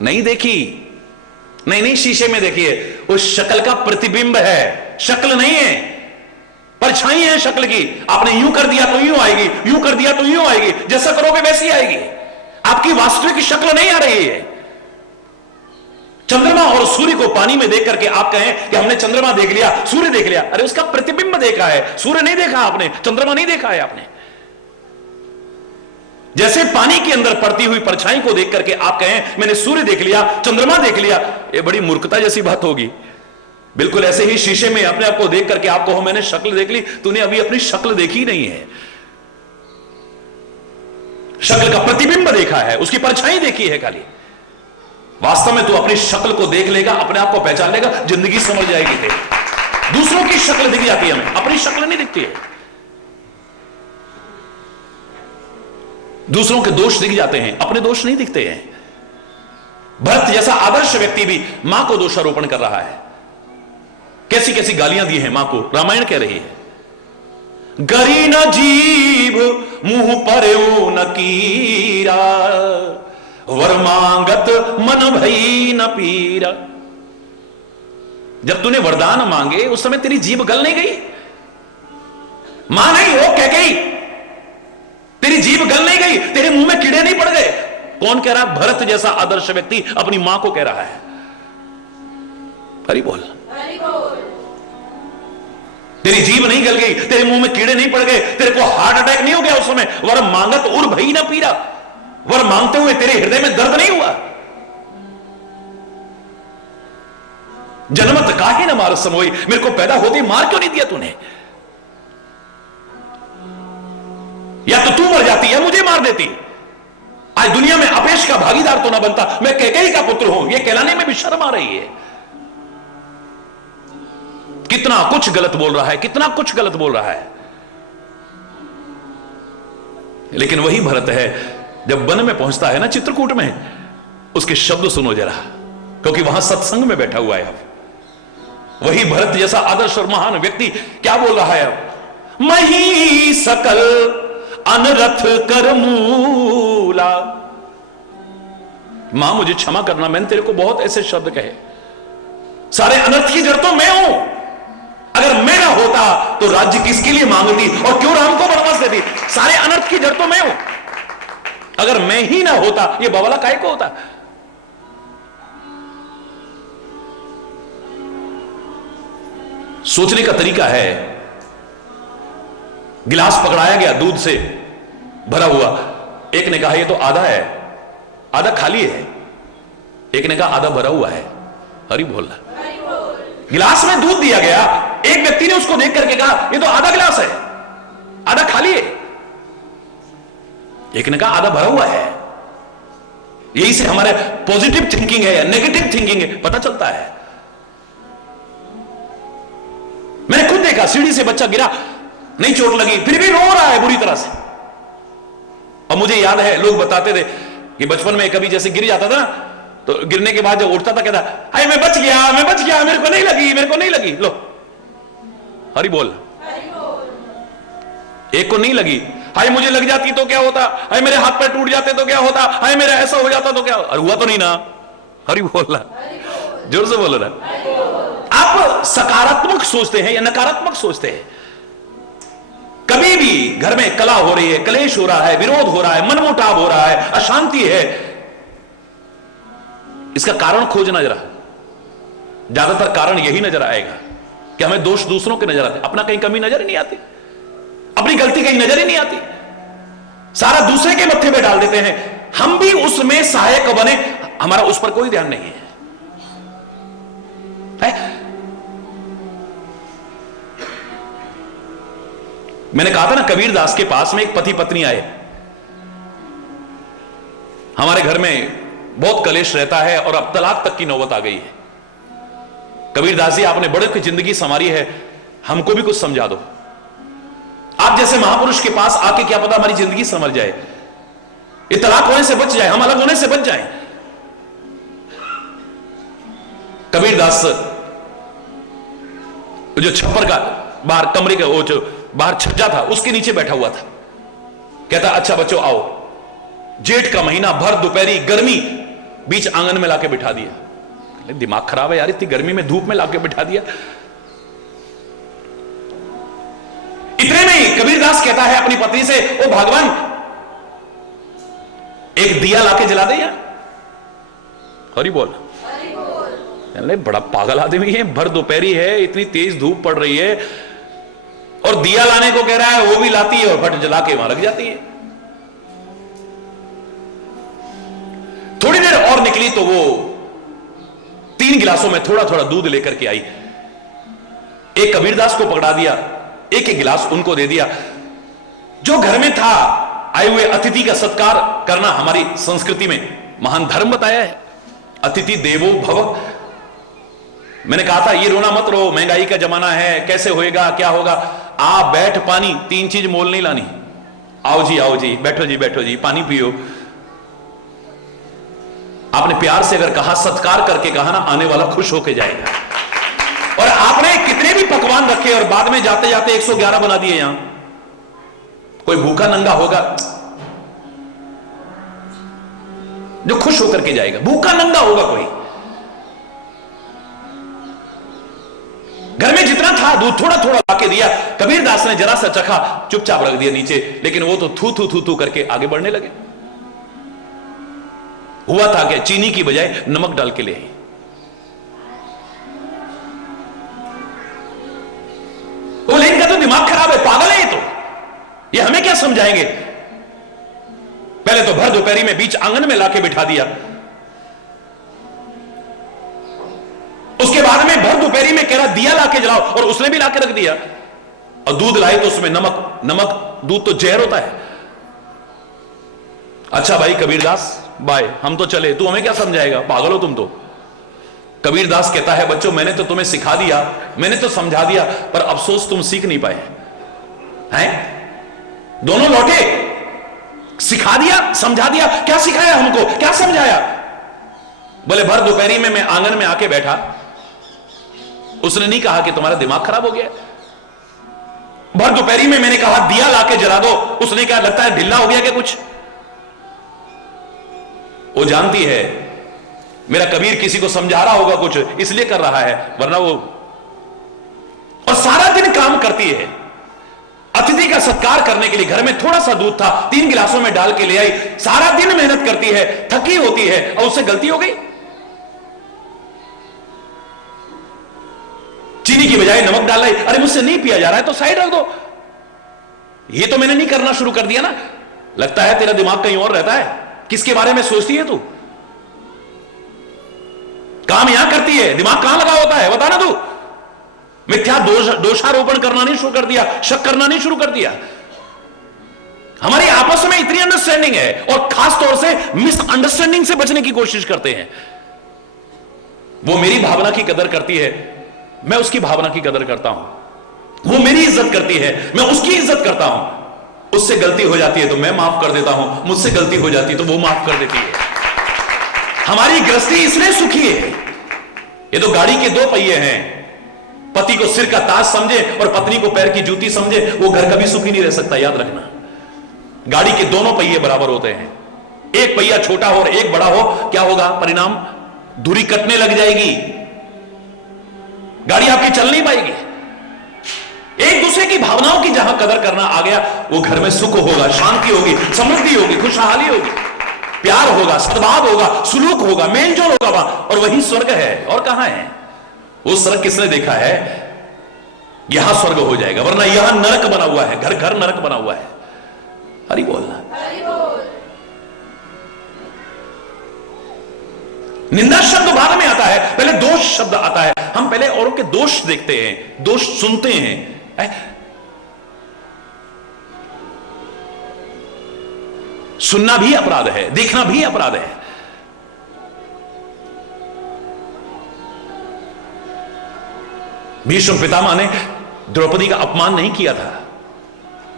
नहीं देखी? नहीं, शीशे में देखिए, उस शक्ल का प्रतिबिंब है, शक्ल नहीं है, परछाई है शक्ल की। आपने यूं कर दिया तो यूं आएगी, यूं कर दिया तो यूं आएगी, जैसा करोगे वैसी आएगी। आपकी वास्तविक शक्ल नहीं आ रही है। चंद्रमा और सूर्य को पानी में देख करके आप कहें कि हमने चंद्रमा देख लिया, सूर्य देख लिया, अरे उसका प्रतिबिंब देखा है, सूर्य नहीं देखा आपने, चंद्रमा नहीं देखा है आपने। जैसे पानी के अंदर पड़ती हुई परछाई को देख करके आप कहें मैंने सूर्य देख लिया, चंद्रमा देख लिया, ये बड़ी मूर्खता जैसी बात होगी। बिल्कुल ऐसे ही शीशे में अपने आप को देख करके आप कहो मैंने शक्ल देख ली, तूने अभी अपनी शक्ल देखी नहीं है। शक्ल का प्रतिबिंब देखा है, उसकी परछाई देखी है खाली। वास्तव में तू अपनी शक्ल को देख लेगा, अपने आप को पहचान लेगा, जिंदगी समझ जाएगी तेरी। दूसरों की शक्ल दिख जाती है हमें, अपनी शक्ल नहीं दिखती है। दूसरों के दोष दिख जाते हैं, अपने दोष नहीं दिखते हैं। भरत जैसा आदर्श व्यक्ति भी मां को दोषारोपण कर रहा है। कैसी कैसी गालियां दी हैं मां को, रामायण कह रही है, गरी न जीभ मुंह पर न कीरा, वर मांगत मन भई न पीरा। जब तूने वरदान मांगे उस समय तेरी जीभ गल नहीं गई? मां नहीं हो कह गई, तेरी जीभ गल नहीं गई, तेरे मुंह में कीड़े नहीं पड़ गए। कौन कह रहा है? भरत जैसा आदर्श व्यक्ति अपनी मां को कह रहा है। हरि बोल। तेरी जीभ नहीं गल गई, तेरे मुंह में कीड़े नहीं पड़ गए, तेरे को हार्ट अटैक नहीं हो गया उस समय, वर मांगत उर भई ना पीरा, वर मांगते हुए तेरे हृदय में दर्द नहीं हुआ। जन्मत काहे न मार समोई, मेरे को पैदा होते मार क्यों नहीं दिया तूने? या तो तू मर जाती या मुझे मार देती। आज दुनिया में अपेश का भागीदार तो ना बनता, मैं कैकेयी का पुत्र हूं, यह कहलाने में भी शर्म आ रही है। कितना कुछ गलत बोल रहा है, कितना कुछ गलत बोल रहा है। लेकिन वही भरत है, जब वन में पहुंचता है ना, चित्रकूट में, उसके शब्द सुनो जरा, क्योंकि वहां सत्संग में बैठा हुआ है। अब वही भरत जैसा आदर्श और महान व्यक्ति क्या बोल रहा है? अब मही सकल अनरथ कर मूला। मां मुझे क्षमा करना, मैंने तेरे को बहुत ऐसे शब्द कहे, सारे अनर्थ की जड़ तो मैं हूं। अगर मैं ना होता तो राज्य किसके लिए मांगती और क्यों राम को वनवास देती? सारे अनर्थ की जड़ तो मैं हूं। अगर मैं ही ना होता ये बवाला काहे को होता? सोचने का तरीका है। गिलास पकड़ाया गया दूध से भरा हुआ, एक ने कहा ये तो आधा है, आधा खाली है, एक ने कहा आधा भरा हुआ है। हरि बोल। गिलास में दूध दिया गया, एक व्यक्ति ने उसको देख करके कहा ये तो आधा गिलास है, आधा खाली है, एक ने कहा आधा भरा हुआ है। यही से हमारे पॉजिटिव थिंकिंग है या नेगेटिव थिंकिंग है पता चलता है। मैंने खुद देखा, सीढ़ी से बच्चा गिरा, नहीं चोट लगी, फिर भी रो रहा है बुरी तरह से। और मुझे याद है लोग बताते थे कि बचपन में कभी जैसे गिर जाता था तो गिरने के बाद जब उठता था कहता हाय मैं बच गया, मैं बच गया, मेरे को नहीं लगी, मेरे को नहीं लगी। लो हरि बोल। एक को नहीं लगी, हाय मुझे लग जाती तो क्या होता, हाय मेरे हाथ पैर टूट जाते तो क्या होता, हाय मेरा ऐसा हो जाता तो क्या होता। हुआ तो नहीं ना। हरि बोल रहा, जोर से बोल रहा। आप सकारात्मक सोचते हैं या नकारात्मक सोचते हैं? कभी भी घर में कलह हो रही है, कलेश हो रहा है, विरोध हो रहा है, मनमुटाव हो रहा है, अशांति है, इसका कारण खोजना जरा। ज्यादातर कारण यही नजर आएगा कि हमें दोष दूसरों के नजर आते, अपना कहीं कमी नजर ही नहीं आती, अपनी गलती कहीं नजर ही नहीं आती, सारा दूसरे के मत्थे पे डाल देते हैं, हम भी उसमें सहायक बने, हमारा उस पर कोई ध्यान नहीं है। मैंने कहा था ना, कबीर दास के पास में एक पति पत्नी आए, हमारे घर में बहुत कलेश रहता है और अब तलाक तक की नौबत आ गई है। कबीर दास जी, आपने बड़े की जिंदगी संवारी है, हमको भी कुछ समझा दो। आप जैसे महापुरुष के पास आके क्या पता हमारी जिंदगी संभल जाए, ये तलाक होने से बच जाए, हम अलग होने से बच जाए। कबीर दास जो छप्पर का बाहर कमरे का वो जो बाहर छज्जा था उसके नीचे बैठा हुआ था, कहता अच्छा बच्चों आओ। जेठ का महीना, भर दोपहरी गर्मी, बीच आंगन में लाके बिठा दिया। दिमाग खराब है यार, इतनी गर्मी में धूप में लाके बिठा दिया। इतने में कबीर दास कहता है अपनी पत्नी से, ओ भगवान एक दिया लाके जला दे यार। हरि बोल। बड़ा पागल आदमी है, भर दोपहरी है, इतनी तेज धूप पड़ रही है और दिया लाने को कह रहा है, वो भी लाती है और फट जला के वहां रख जाती है। थोड़ी देर और निकली तो वो 3 गिलासों में थोड़ा थोड़ा दूध लेकर के आई। एक कबीरदास को पकड़ा दिया, एक एक गिलास उनको दे दिया। जो घर में था, आए हुए अतिथि का सत्कार करना हमारी संस्कृति में महान धर्म बताया है। अतिथि देवो भव। मैंने कहा था ये रोना मत रो, महंगाई का जमाना है, कैसे होएगा, क्या होगा। आ बैठ, पानी, 3 चीज मोल नहीं लानी। आओ जी, बैठो जी, पानी पियो। आपने प्यार से अगर कहा, सत्कार करके कहा ना, आने वाला खुश होके जाएगा। और आपने कितने भी पकवान रखे और बाद में जाते जाते 111 बना दिए। यहां कोई भूखा नंगा होगा जो खुश होकर के जाएगा? भूखा नंगा होगा कोई? घर में जितना था दूध थोड़ा थोड़ा लाके दिया। कबीर दास ने जरा सा चखा, चुपचाप रख दिया नीचे, लेकिन वो तो थू करके आगे बढ़ने लगे। हुआ था कि चीनी की बजाय नमक डाल के ले आई। वो लेकिन का तो दिमाग खराब है, पागल है ये हमें क्या समझाएंगे? पहले तो भर दोपहरी में बीच आंगन में लाके बिठा दिया, उसके बाद में भर दोपहरी में कह रहा दिया लाके जलाओ, और उसने भी लाके रख दिया। और दूध लाए तो उसमें नमक, दूध तो जहर होता है। अच्छा भाई कबीरदास बाय, हम तो चले, तू हमें क्या समझाएगा? पागल हो तुम तो। कबीरदास कहता है बच्चों मैंने तो तुम्हें सिखा दिया, मैंने तो समझा दिया, पर अफसोस तुम सीख नहीं पाए हैं। दोनों लौटे, सिखा दिया, समझा दिया, क्या सिखाया हमको, क्या समझाया? बोले भर दोपहरी में मैं आंगन में आके बैठा, उसने नहीं कहा कि तुम्हारा दिमाग खराब हो गया। भर दोपहरी में मैंने कहा दिया लाके जला दो, उसने क्या लगता है ढिल्ला हो गया क्या कुछ? वो जानती है मेरा कबीर किसी को समझा रहा होगा कुछ, इसलिए कर रहा है, वरना वो। और सारा दिन काम करती है अतिथि का सत्कार करने के लिए। घर में थोड़ा सा दूध था, 3 गिलासों में डाल के ले आई। सारा दिन मेहनत करती है, थकी होती है, और उससे गलती हो गई। चीनी की बजाय नमक डाल लाई। अरे मुझसे नहीं पिया जा रहा है तो साइड रख दो। ये तो मैंने नहीं करना शुरू कर दिया ना। लगता है तेरा दिमाग कहीं और रहता है। किसके बारे में सोचती है तू? काम यहां करती है, दिमाग कहां लगा होता है बता ना तू। मिथ्या दोषारोपण करना नहीं शुरू कर दिया, शक करना नहीं शुरू कर दिया। हमारी आपस में इतनी अंडरस्टैंडिंग है, और खास तौर से मिसअंडरस्टैंडिंग से बचने की कोशिश करते हैं। वो मेरी भावना की कदर करती है, मैं उसकी भावना की कदर करता हूं। वो मेरी इज्जत करती है, मैं उसकी इज्जत करता हूं। उससे गलती हो जाती है तो मैं माफ कर देता हूं, मुझसे गलती हो जाती है तो वो माफ कर देती है। हमारी गृहस्थी इसलिए सुखी है। ये तो गाड़ी के 2 पहिए हैं, पति को सिर का ताज समझे और पत्नी को पैर की जूती समझे, वो घर कभी सुखी नहीं रह सकता, याद रखना। गाड़ी के दोनों पहिए बराबर होते हैं, एक पहिया छोटा हो और एक बड़ा हो, क्या होगा परिणाम? धुरी कटने लग जाएगी, गाड़ी आपकी चल नहीं पाएगी। एक दूसरे की भावनाओं की जहां कदर करना आ गया, वो घर में सुख होगा, शांति होगी, समृद्धि होगी, खुशहाली होगी, प्यार होगा, सद्भाव होगा, सुलूक होगा, मेलजोल होगा वहां, और वही स्वर्ग है। और कहां है वो स्वर्ग? किसने देखा है? यहां स्वर्ग हो जाएगा, वरना यहां नरक बना हुआ है, घर घर नरक बना हुआ है। हरि बोलना। निंदा शब्द बाद में आता है, पहले दोष शब्द आता है। हम पहले औरों के दोष देखते हैं, दोष सुनते हैं। सुनना भी अपराध है, देखना भी अपराध है। भीष्म पितामह ने द्रौपदी का अपमान नहीं किया था,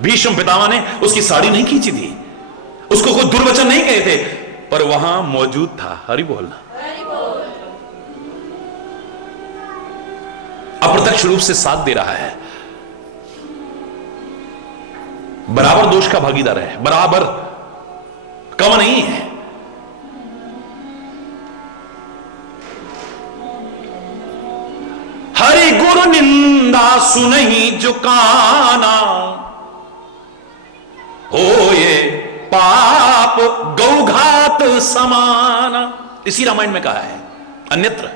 भीष्म पितामह ने उसकी साड़ी नहीं खींची थी, उसको कोई दुर्वचन नहीं कहे थे, पर वहां मौजूद था। हरि बोलना। अप्रत्यक्ष रूप से साथ दे रहा है, बराबर दोष का भागीदार है, बराबर, कम नहीं है। हरि गुरु निंदा सुनहि जो काना, होए पाप गौघात समाना। इसी रामायण में कहा है, अन्यत्र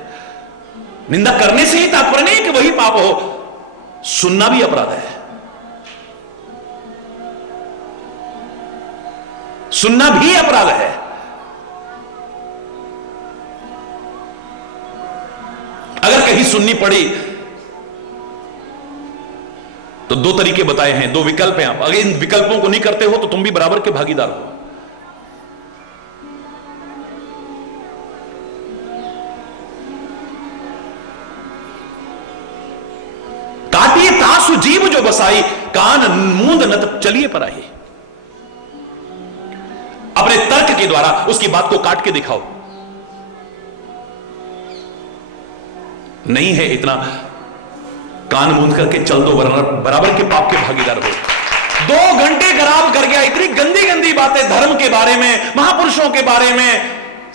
निंदा करने से ही तात्पर्य नहीं कि वही पाप हो, सुनना भी अपराध है, सुनना भी अपराध है। अगर कहीं सुननी पड़ी तो दो तरीके बताए हैं, दो विकल्प हैं। आप अगर इन विकल्पों को नहीं करते हो तो तुम भी बराबर के भागीदार हो। काटिए तासु जीव जो बसाई, कान मूंद नत चलिए पर आई। अपने तर्क के द्वारा उसकी बात को काट के दिखाओ। नहीं है इतना, कान मूंद करके चल दो, वरना बराबर के पाप के भागीदार हो। 2 घंटे खराब कर गया, इतनी गंदी गंदी बातें धर्म के बारे में, महापुरुषों के बारे में,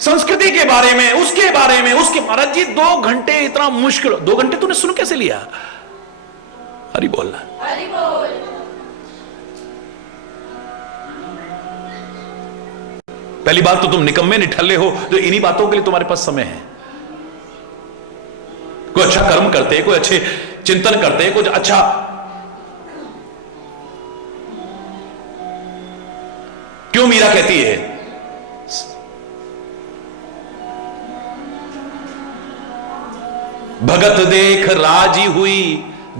संस्कृति के बारे में, उसके बारे में, उसके। महाराज जी 2 घंटे इतना मुश्किल, 2 घंटे तूने सुन कैसे लिया? हरि बोलना। हरि बोल। पहली बात तो तुम निकम्मे निठल्ले हो जो इन्हीं बातों के लिए तुम्हारे पास समय है। कोई अच्छा कर्म करते, कोई अच्छे चिंतन करते, कुछ अच्छा क्यों मीरा कहती है, भगत देख राजी हुई,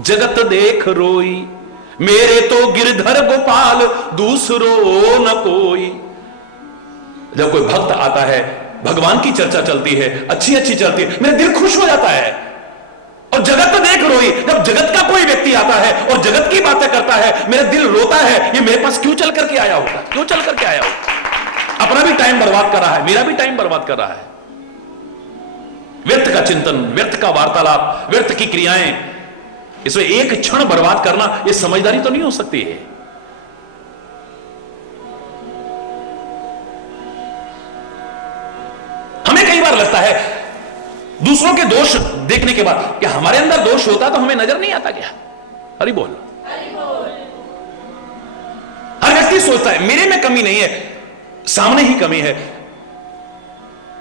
जगत देख रोई, मेरे तो गिरधर गोपाल दूसरो न कोई। जब कोई भक्त आता है, भगवान की चर्चा चलती है, अच्छी अच्छी चलती है, मेरा दिल खुश हो जाता है। और जगत देख रोई, जब जगत का कोई व्यक्ति आता है और जगत की बातें करता है, मेरा दिल रोता है, ये मेरे पास क्यों चल करके आया होगा, क्यों चल करके आया होगा। अपना भी टाइम बर्बाद कर रहा है, मेरा भी टाइम बर्बाद कर रहा है। व्यर्थ का चिंतन, व्यर्थ का वार्तालाप, व्यर्थ की क्रियाएं, इसमें एक क्षण बर्बाद करना, यह समझदारी तो नहीं हो सकती है। हमें कई बार लगता है दूसरों के दोष देखने के बाद कि हमारे अंदर दोष होता तो हमें नजर नहीं आता क्या? हरि बोल। हर व्यक्ति सोचता है मेरे में कमी नहीं है, सामने ही कमी है,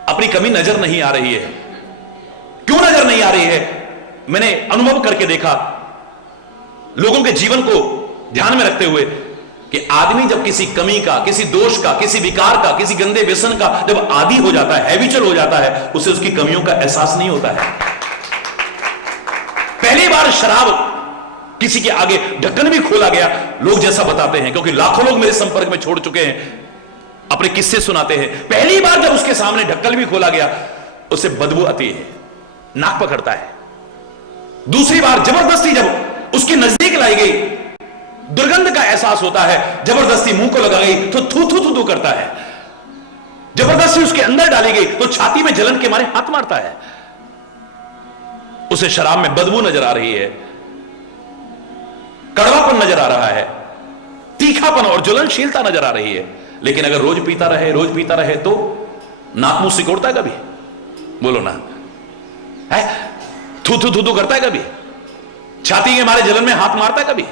अपनी कमी नजर नहीं आ रही है। क्यों नजर नहीं आ रही है? मैंने अनुभव करके देखा, लोगों के जीवन को ध्यान में रखते हुए, कि आदमी जब किसी कमी का, किसी दोष का, किसी विकार का, किसी गंदे व्यसन का जब आदी हो जाता है, हैबिचुअल हो जाता है, उसे उसकी कमियों का एहसास नहीं होता है। पहली बार शराब किसी के आगे ढक्कन भी खोला गया, लोग जैसा बताते हैं, क्योंकि लाखों लोग मेरे संपर्क में छोड़ चुके हैं, अपने किस्से सुनाते हैं, पहली बार जब उसके सामने ढक्कन भी खोला गया, उसे बदबू आती है, नाक पकड़ता है। दूसरी बार जबरदस्ती जब उसके नजदीक लाई गई, दुर्गंध का एहसास होता है, जबरदस्ती मुंह को लगा गई तो थू थू थू थू करता है, जबरदस्ती उसके अंदर डाली गई तो छाती में जलन के मारे हाथ मारता है। उसे शराब में बदबू नजर आ रही है, कड़वापन नजर आ रहा है, तीखापन और ज्वलनशीलता नजर आ रही है। लेकिन अगर रोज पीता रहे तो नाक मुंह सिकोड़ता है कभी? बोलो ना, है? थू थू थू थू करता है कभी? छाती के मारे जलन में हाथ मारता है कभी?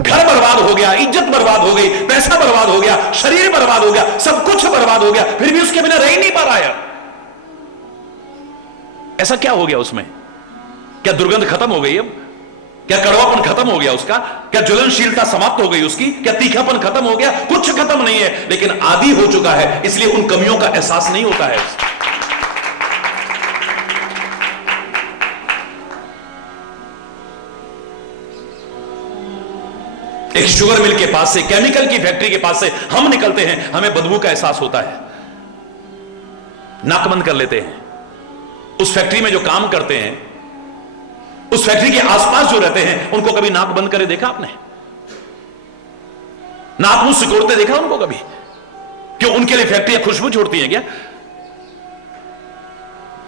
घर बर्बाद हो गया, इज्जत बर्बाद हो गई, पैसा बर्बाद हो गया, शरीर बर्बाद हो गया, सब कुछ बर्बाद हो गया, फिर भी उसके बिना रह ही नहीं पा रहा है। ऐसा क्या हो गया उसमें? क्या दुर्गंध खत्म हो गई? अब क्या कड़वापन खत्म हो गया उसका? क्या ज्वलनशीलता समाप्त हो गई उसकी? क्या तीखापन खत्म हो गया? कुछ खत्म नहीं है, लेकिन आदी हो चुका है, इसलिए उन कमियों का एहसास नहीं होता है। एक शुगर मिल के पास से, केमिकल की फैक्ट्री के पास से हम निकलते हैं, हमें बदबू का एहसास होता है, नाक बंद कर लेते हैं। उस फैक्ट्री में जो काम करते हैं, उस फैक्ट्री के आसपास जो रहते हैं, उनको कभी नाक बंद करे देखा आपने? नाक मुंह सिकोड़ते देखा उनको कभी? क्यों? उनके लिए फैक्ट्रियां खुशबू छोड़ती हैं क्या?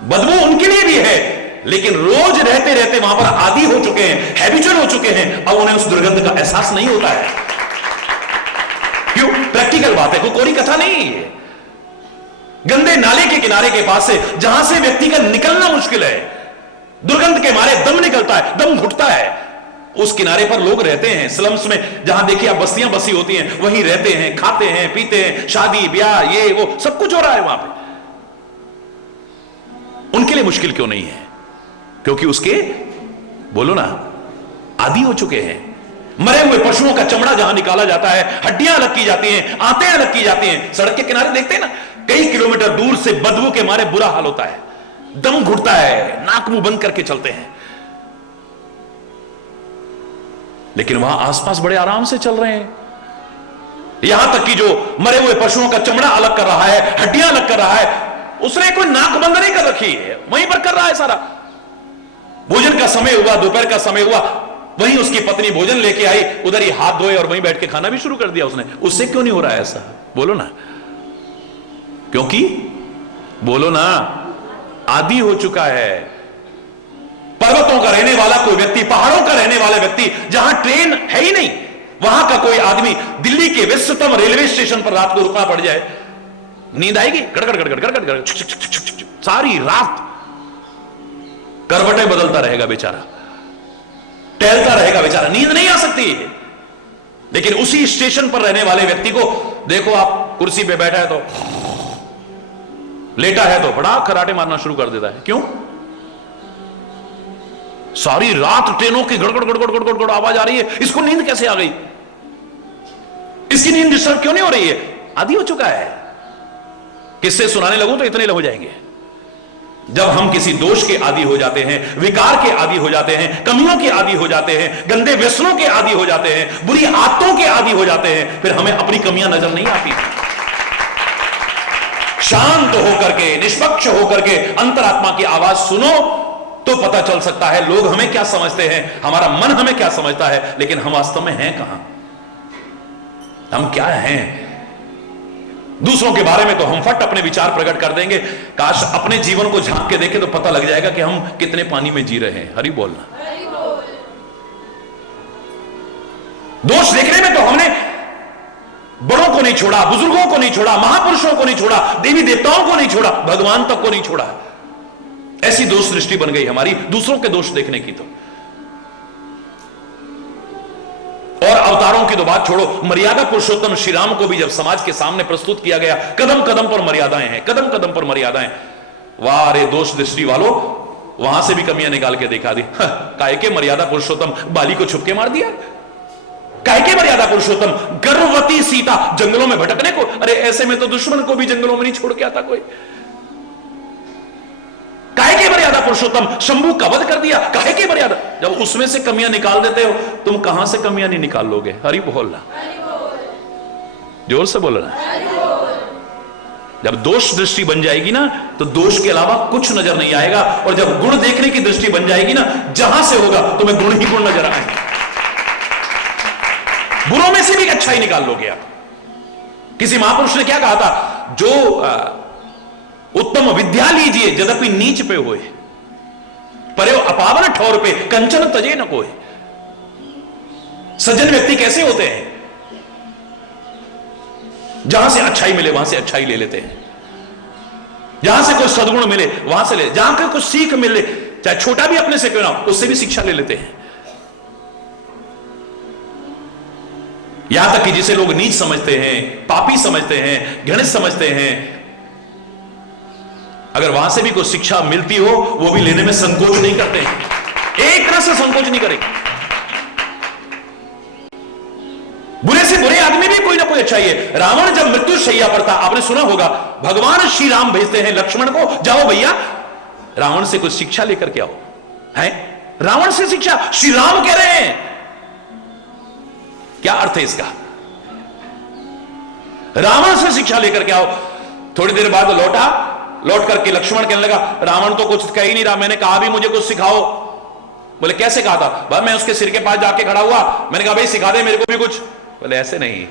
बदबू उनके लिए भी है, लेकिन रोज रहते रहते वहां पर आदी हो चुके हैं, हैबिचुअल हो चुके हैं, अब उन्हें उस दुर्गंध का एहसास नहीं होता है। क्यों? प्रैक्टिकल बात है, कोई कोरी कथा नहीं है। गंदे नाले के किनारे के पास से, जहां से व्यक्ति का निकलना मुश्किल है, दुर्गंध के मारे दम निकलता है, दम घुटता है, उस किनारे पर लोग रहते हैं। स्लम्स में जहां देखिए आप बस्तियां बसी होती हैं, वहीं रहते हैं, खाते हैं, पीते हैं, शादी ब्याह ये वो सब कुछ हो रहा है वहां पे। उनके लिए मुश्किल क्यों नहीं है? क्योंकि उसके, बोलो ना, आदी हो चुके हैं। मरे हुए पशुओं का चमड़ा जहां निकाला जाता है, हड्डियां अलग की जाती हैं, आंतें अलग की जाती हैं, सड़क के किनारे देखते हैं ना, कई किलोमीटर दूर से बदबू के मारे बुरा हाल होता है, दम घुटता है, नाक मुंह बंद करके चलते हैं। लेकिन वहां आसपास बड़े आराम से चल रहे हैं। यहां तक कि जो मरे हुए पशुओं का चमड़ा अलग कर रहा है, हड्डियां अलग कर रहा है, उसने कोई नाक बंद नहीं कर रखी है, वहीं पर कर रहा है सारा। भोजन का समय हुआ, दोपहर का समय हुआ, वहीं उसकी पत्नी भोजन लेके आई, उधर ही हाथ धोए और वहीं बैठ के खाना भी शुरू कर दिया उसने। उससे क्यों नहीं हो रहा है ऐसा? बोलो ना, क्योंकि, बोलो ना, आदी हो चुका है। पर्वतों का रहने वाला कोई व्यक्ति, पहाड़ों का रहने वाला व्यक्ति, जहां ट्रेन है ही नहीं, वहां का कोई आदमी दिल्ली के विश्वतम रेलवे स्टेशन पर रात को रुकना पड़ जाए, नींद आएगी? गड़गड़ गड़गड़ गड़गड़ गड़गड़ सारी रात करवटें बदलता रहेगा बेचारा, टहलता रहेगा बेचारा, नींद नहीं आ सकती। लेकिन उसी स्टेशन पर रहने वाले व्यक्ति को देखो, आप कुर्सी पे बैठा है तो, लेटा है तो बड़ा खराटे मारना शुरू कर देता है। क्यों? सारी रात ट्रेनों की गड़गड़ गड़गड़ गड़गड़ गड़गड़ आवाज आ रही है, इसको नींद कैसे आ गई? इसकी नींद डिस्टर्ब क्यों नहीं हो रही है? आदी हो चुका है। किससे सुनाने लगूं तो इतने हो जाएंगे। जब हम किसी दोष के आदी हो जाते हैं, विकार के आदी हो जाते हैं, कमियों के आदी हो जाते हैं, गंदे व्यसनों के आदी हो जाते हैं, बुरी आदतों के आदी हो जाते हैं, फिर हमें अपनी कमियां नजर नहीं आती। शांत होकर के, निष्पक्ष होकर के अंतरात्मा की आवाज सुनो तो पता चल सकता है लोग हमें क्या समझते हैं, हमारा मन हमें क्या समझता है, लेकिन हम वास्तव में हैं कहां, हम क्या हैं। दूसरों के बारे में तो हम फट अपने विचार प्रकट कर देंगे, काश अपने जीवन को झांक के देखें तो पता लग जाएगा कि हम कितने पानी में जी रहे हैं। हरि बोलना। दोष देखने में तो हमने बड़ों को नहीं छोड़ा, बुजुर्गों को नहीं छोड़ा, महापुरुषों को नहीं छोड़ा, देवी देवताओं को नहीं छोड़ा, भगवान तक को नहीं छोड़ा। ऐसी दोष दृष्टि बन गई हमारी दूसरों के दोष देखने की। तो और अवतारों की तो बात छोड़ो, मर्यादा पुरुषोत्तम श्री राम को भी जब समाज के सामने प्रस्तुत किया गया, कदम कदम पर मर्यादाएं हैं, कदम कदम पर मर्यादाएं। वाह रे दोष दृष्टि वालों, वहां से भी कमियां निकाल के दिखा दी। काहे के मर्यादा पुरुषोत्तम बाली को छुप के मार दिया? काहे के मर्यादा पुरुषोत्तम गर्भवती सीता जंगलों में भटकने को? अरे ऐसे में तो दुश्मन को भी जंगलों में नहीं छोड़ के आता कोई। काहे के मर्यादा पुरुषोत्तम शंभू का वध कर दिया? काहे के मर्यादा? जब उसमें से कमियां निकाल देते हो, तुम कहां से कमियां नहीं निकाल लोगे? हरि बोलना, जोर से बोलना। जब दोष दृष्टि बन जाएगी ना, तो दोष के अलावा कुछ नजर नहीं आएगा, और जब गुण देखने की दृष्टि बन जाएगी ना, जहां से होगा तुम्हें गुण ही गुण नजर आएंगे। बुरों में से भी अच्छा ही निकाल लोगे आप। किसी महापुरुष ने क्या कहा था? जो उत्तम विद्या लीजिए यद्यपि नीच पे होए, परे अपावन ठौर पे कंचन तजे न कोई। सज्जन व्यक्ति कैसे होते हैं? जहां से अच्छाई मिले वहां से अच्छाई ले लेते हैं, जहां से कोई सद्गुण मिले वहां से ले, जहां से कुछ सीख मिले चाहे छोटा भी अपने से क्यों ना हो, उससे भी शिक्षा ले लेते हैं। यहां तक कि जिसे लोग नीच समझते हैं, पापी समझते हैं, घृणित समझते हैं, अगर वहां से भी कोई शिक्षा मिलती हो वो भी लेने में संकोच नहीं करते हैं, एक तरह से संकोच नहीं करेंगे। बुरे से बुरे आदमी भी कोई ना कोई अच्छा ही है। रावण जब मृत्यु शैया पर था, आपने सुना होगा, भगवान श्री राम भेजते हैं लक्ष्मण को, जाओ भैया रावण से कुछ शिक्षा लेकर के आओ। है रावण से शिक्षा, श्री राम कह रहे हैं। क्या अर्थ है इसका? रावण से शिक्षा लेकर के आओ। थोड़ी देर बाद लौट करके लक्ष्मण कहने लगा, रावण तो कुछ कह ही नहीं रहा, मैंने कहा भी मुझे कुछ सिखाओ। बोले कैसे कहा था? भाई मैं उसके सिर के पास जाके खड़ा हुआ, मैंने कहा भाई सिखा दे मेरे को भी कुछ। बोले ऐसे नहीं,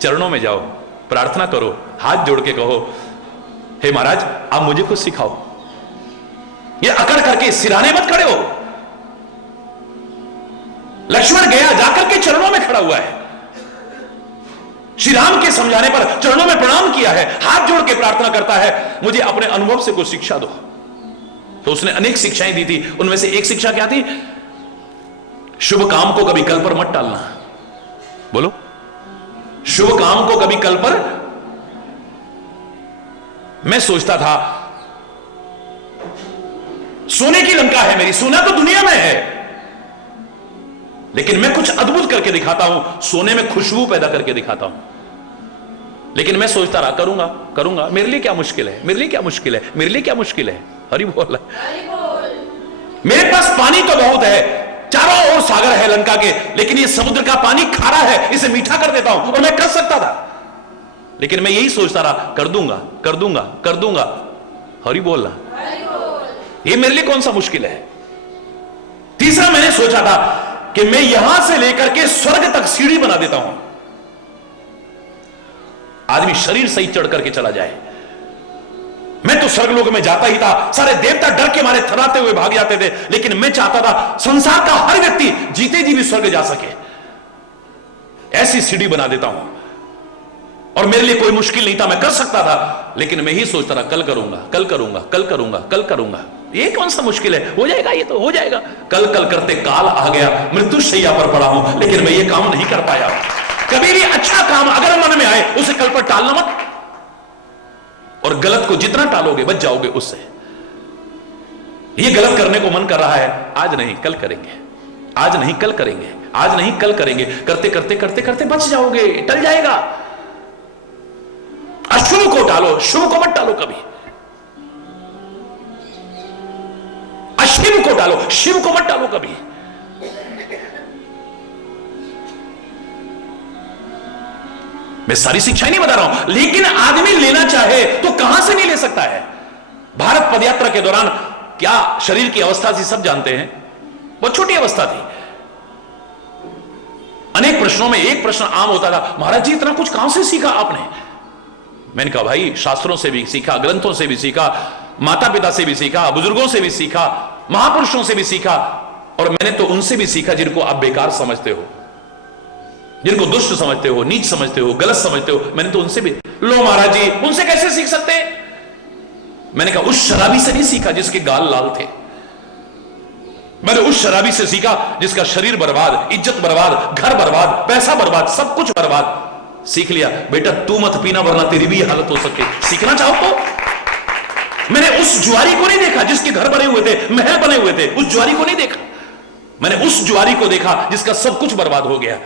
चरणों में जाओ, प्रार्थना करो, हाथ जोड़ के कहो, हे महाराज आप मुझे कुछ सिखाओ। ये अकड़ करके सिराने मत खड़े हो। लक्ष्मण गया, जाकर के चरणों में खड़ा हुआ है, श्री राम के समझाने पर चरणों में प्रणाम किया है, हाथ जोड़ के प्रार्थना करता है, मुझे अपने अनुभव से कुछ शिक्षा दो। तो उसने अनेक शिक्षाएं दी थी, उनमें से एक शिक्षा क्या थी? शुभ काम को कभी कल पर मत टालना। बोलो, शुभ काम को कभी कल पर। मैं सोचता था सोने की लंका है मेरी, सोना तो दुनिया में है, लेकिन मैं कुछ अद्भुत करके दिखाता हूं, सोने में खुशबू पैदा करके दिखाता हूं। लेकिन मैं सोचता रहा करूंगा करूंगा, मेरे लिए क्या मुश्किल है, मेरे लिए क्या मुश्किल है, मेरे लिए क्या मुश्किल है। हरि बोल। मेरे पास पानी तो बहुत है, चारों ओर सागर है लंका के, लेकिन ये समुद्र का पानी खारा है, इसे मीठा कर देता हूं। और मैं कर सकता था, लेकिन मैं यही सोचता रहा कर दूंगा कर दूंगा कर दूंगा। हरि बोलना, ये मेरे लिए कौन सा मुश्किल है। तीसरा मैंने सोचा था कि मैं यहां से लेकर के स्वर्ग तक सीढ़ी बना देता हूं, आदमी शरीर सही चढ़ करके चला जाए। मैं तो स्वर्गलोक में जाता ही था, सारे देवता डर के मारे थराते हुए भाग जाते थे, लेकिन मैं चाहता था संसार का हर व्यक्ति जीते जी भी स्वर्ग जा सके, ऐसी सीढ़ी बना देता हूं। और मेरे लिए कोई मुश्किल नहीं था, मैं कर सकता था, लेकिन मैं ही सोचता था कल करूंगा कल करूंगा कल करूंगा कल करूंगा। ये कौन सा मुश्किल है, हो जाएगा, ये तो हो जाएगा। कल कल करते काल आ गया, मृत्यु शैया पर पड़ा हूं, लेकिन मैं ये काम नहीं कर पाया। कभी भी अच्छा काम अगर मन में आए उसे कल पर टालना मत, और गलत को जितना टालोगे बच जाओगे उससे। ये गलत करने को मन कर रहा है, आज नहीं कल करेंगे, आज नहीं कल करेंगे, आज नहीं कल करेंगे, करते करते करते करते बच जाओगे, टल जाएगा। अशुभ को टालो, शुभ को मत टालो कभी। अशिव को टालो, शिव को मत टालो कभी। मैं सारी शिक्षाएं नहीं बता रहा हूं, लेकिन आदमी लेना चाहे तो कहां से नहीं ले सकता है। भारत पदयात्रा के दौरान क्या शरीर की अवस्था थी सब जानते हैं, बहुत छोटी अवस्था थी। अनेक प्रश्नों में एक प्रश्न आम होता था, महाराज जी इतना कुछ कहां से सीखा आपने? मैंने कहा भाई शास्त्रों से भी सीखा, ग्रंथों से भी सीखा, माता पिता से भी सीखा, बुजुर्गों से भी सीखा, महापुरुषों से भी सीखा, और मैंने तो उनसे भी सीखा जिनको आप बेकार समझते हो, जिनको दुष्ट समझते हो, नीच समझते हो, गलत समझते हो, मैंने तो उनसे भी। लो महाराज जी उनसे कैसे सीख सकते हैं? मैंने कहा उस शराबी से नहीं सीखा जिसके गाल लाल थे, मैंने उस शराबी से सीखा जिसका शरीर बर्बाद, इज्जत बर्बाद, घर बर्बाद, पैसा बर्बाद, सब कुछ बर्बाद। सीख लिया बेटा तू मत पीना वरना तेरी भी हालत हो सकती है, सीखना चाहो तो। मैंने उस जुआरी को नहीं देखा जिसके घर बने हुए थे, महल बने हुए थे, उस जुआरी को नहीं देखा। मैंने उस जुआरी को देखा जिसका सब कुछ बर्बाद हो गया।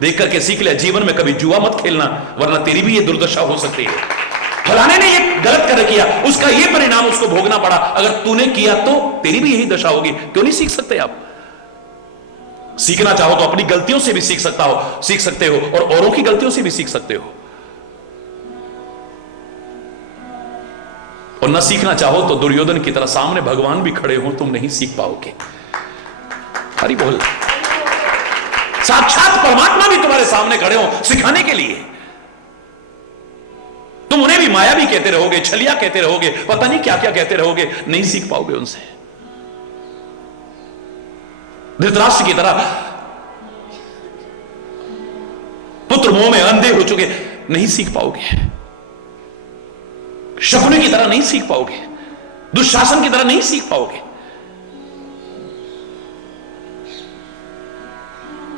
देख करके सीख लिया जीवन में कभी जुआ मत खेलना वरना तेरी भी ये दुर्दशा हो सकती है। फलाने ने ये गलत कर किया, उसका ये परिणाम उसको भोगना पड़ा, अगर तूने किया तो तेरी भी यही दशा होगी। क्यों नहीं सीख सकते आप? सीखना चाहो तो अपनी गलतियों से भी सीख सकते हो और औरों की गलतियों से भी सीख सकते हो। और न सीखना चाहो तो दुर्योधन की तरह सामने भगवान भी खड़े हो, तुम नहीं सीख पाओगे। हरि बोल। साक्षात परमात्मा भी तुम्हारे सामने खड़े हो सिखाने के लिए, तुम उन्हें भी माया भी कहते रहोगे, छलिया कहते रहोगे, पता नहीं क्या क्या कहते रहोगे, नहीं सीख पाओगे उनसे। धृतराष्ट्र की तरह पुत्र मोह में अंधे हो चुके नहीं सीख पाओगे, शकुनी की तरह नहीं सीख पाओगे, दुशासन की तरह नहीं सीख पाओगे।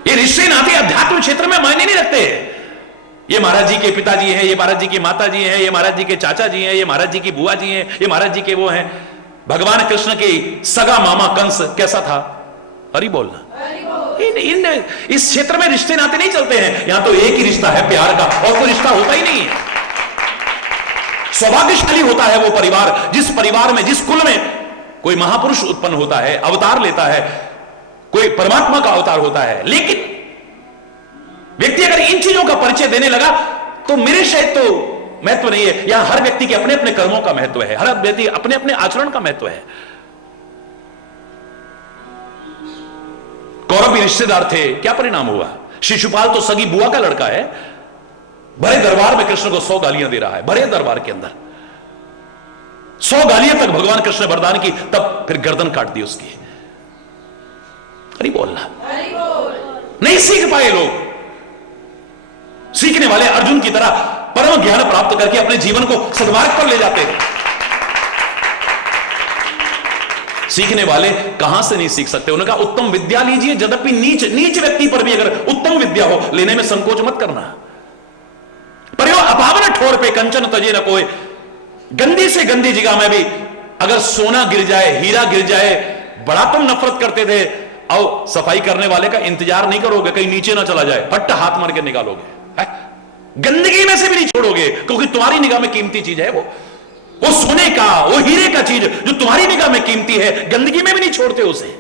ये रिश्ते नाते अध्यात्म क्षेत्र में मायने नहीं रखते। ये महाराज जी के पिताजी हैं, ये महाराज जी की माता जी हैं, ये महाराज जी के चाचा जी हैं, ये महाराज जी की बुआ जी हैं, ये महाराज जी के वो हैं। भगवान कृष्ण के सगा मामा कंस कैसा था? हरि बोलना। इन इस क्षेत्र में रिश्ते नाते नहीं चलते हैं। यहां तो एक ही रिश्ता है प्यार का, और कोई रिश्ता होता ही नहीं है। सौभाग्यशाली होता है वो परिवार जिस परिवार में, जिस कुल में कोई महापुरुष उत्पन्न होता है, अवतार लेता है, कोई परमात्मा का अवतार होता है। लेकिन व्यक्ति अगर इन चीजों का परिचय देने लगा तो मेरे शायद तो महत्व नहीं है। यहां हर व्यक्ति के अपने अपने कर्मों का महत्व है, हर व्यक्ति अपने अपने आचरण का महत्व है। कौरव भी रिश्तेदार थे, क्या परिणाम हुआ? शिशुपाल तो सगी बुआ का लड़का है, भरे दरबार में कृष्ण को 100 गालियां दे रहा है। भरे दरबार के अंदर 100 गालियां तक भगवान कृष्ण ने वरदान की, तब फिर गर्दन काट दी उसकी। हरि बोलना। नहीं सीख पाए लोग। सीखने वाले अर्जुन की तरह परम ज्ञान प्राप्त करके अपने जीवन को सद्मार्ग पर ले जाते हैं। सीखने वाले कहां से नहीं सीख सकते? उन्होंने कहा उत्तम विद्या लीजिए, यद्यपि नीच व्यक्ति पर भी अगर उत्तम विद्या हो, लेने में संकोच मत करना। पर यो अपावन ठोर पे कंचन तजे न कोई। गंदी से गंदी जगह में भी अगर सोना गिर जाए, हीरा गिर जाए, बड़ा तुम नफरत करते थे, और सफाई करने वाले का इंतजार नहीं करोगे कहीं नीचे ना चला जाए, फट हाथ मार के निकालोगे। गंदगी में से भी नहीं छोड़ोगे, क्योंकि तुम्हारी निगाह में कीमती चीज है वो सोने का, वो हीरे का चीज जो तुम्हारी निगाह में कीमती है, गंदगी में भी नहीं छोड़ते उसे।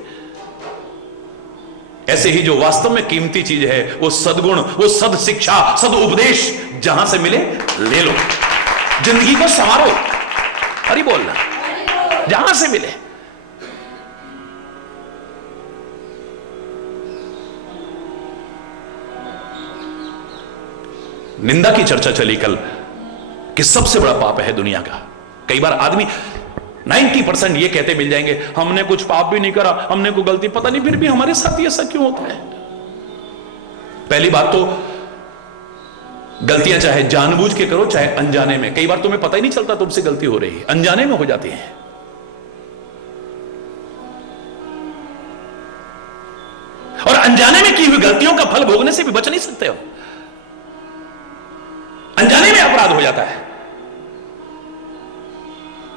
ऐसे ही जो वास्तव में कीमती चीज है, वो सद्गुण, वो सद शिक्षा, सद उपदेश जहां से मिले ले लो, जिंदगी को संवारो। हरि बोलना। जहां से मिले। निंदा की चर्चा चली कल कि सबसे बड़ा पाप है दुनिया का। कई बार आदमी 90% ये कहते मिल जाएंगे, हमने कुछ पाप भी नहीं करा, हमने कोई गलती, पता नहीं फिर भी हमारे साथ ये ऐसा क्यों होता है। पहली बात तो गलतियां चाहे जानबूझ के करो चाहे अनजाने में, कई बार तुम्हें पता ही नहीं चलता तुमसे गलती हो रही है, अनजाने में हो जाती है। और अनजाने में की हुई गलतियों का फल भोगने से भी बच नहीं सकते हो। अनजाने में अपराध हो जाता है।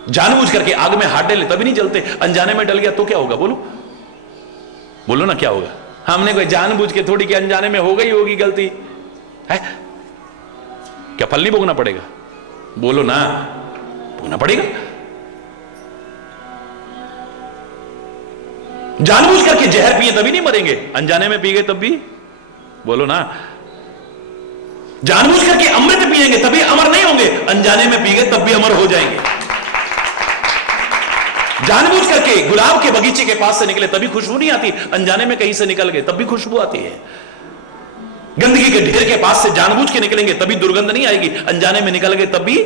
जानबूझ करके आग में हाथ डाले तभी नहीं जलते, अनजाने में डल गया तो क्या होगा? बोलो बोलो ना, क्या होगा? हमने कोई जानबूझ के थोड़ी कि अनजाने में हो गई होगी गलती है, क्या फल नहीं भोगना पड़ेगा? बोलो ना, भोगना पड़ेगा। जानबूझ करके जहर पिए तभी नहीं मरेंगे, अनजाने में पी गए तब भी, बोलो ना। जानबूझ करके अमृत पिएंगे तभी अमर नहीं होंगे, अनजाने में पी गए तब भी अमर हो जाएंगे। जानबूझ करके गुलाब के बगीचे के पास से निकले तभी खुशबू नहीं आती, अनजाने में कहीं से निकल गए तब भी खुशबू आती है। गंदगी के ढेर के पास से जानबूझ के निकलेंगे तभी दुर्गंध नहीं आएगी, अनजाने में निकल गए तब भी,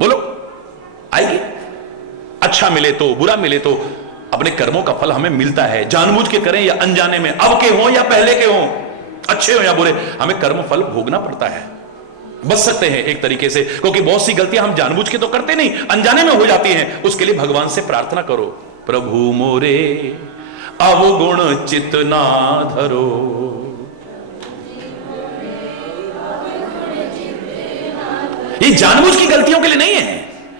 बोलो, आएगी। अच्छा मिले तो, बुरा मिले तो, अपने कर्मों का फल हमें मिलता है, जानबूझ के करें या अनजाने में, अब के हों या पहले के हों, अच्छे हो या बुरे, हमें कर्म फल भोगना पड़ता है। बच सकते हैं एक तरीके से, क्योंकि बहुत सी गलतियां हम जानबूझ के तो करते नहीं, अनजाने में हो जाती हैं। उसके लिए भगवान से प्रार्थना करो, प्रभु मोरे अवगुण चित ना धरो। ये जानबूझ की गलतियों के लिए नहीं है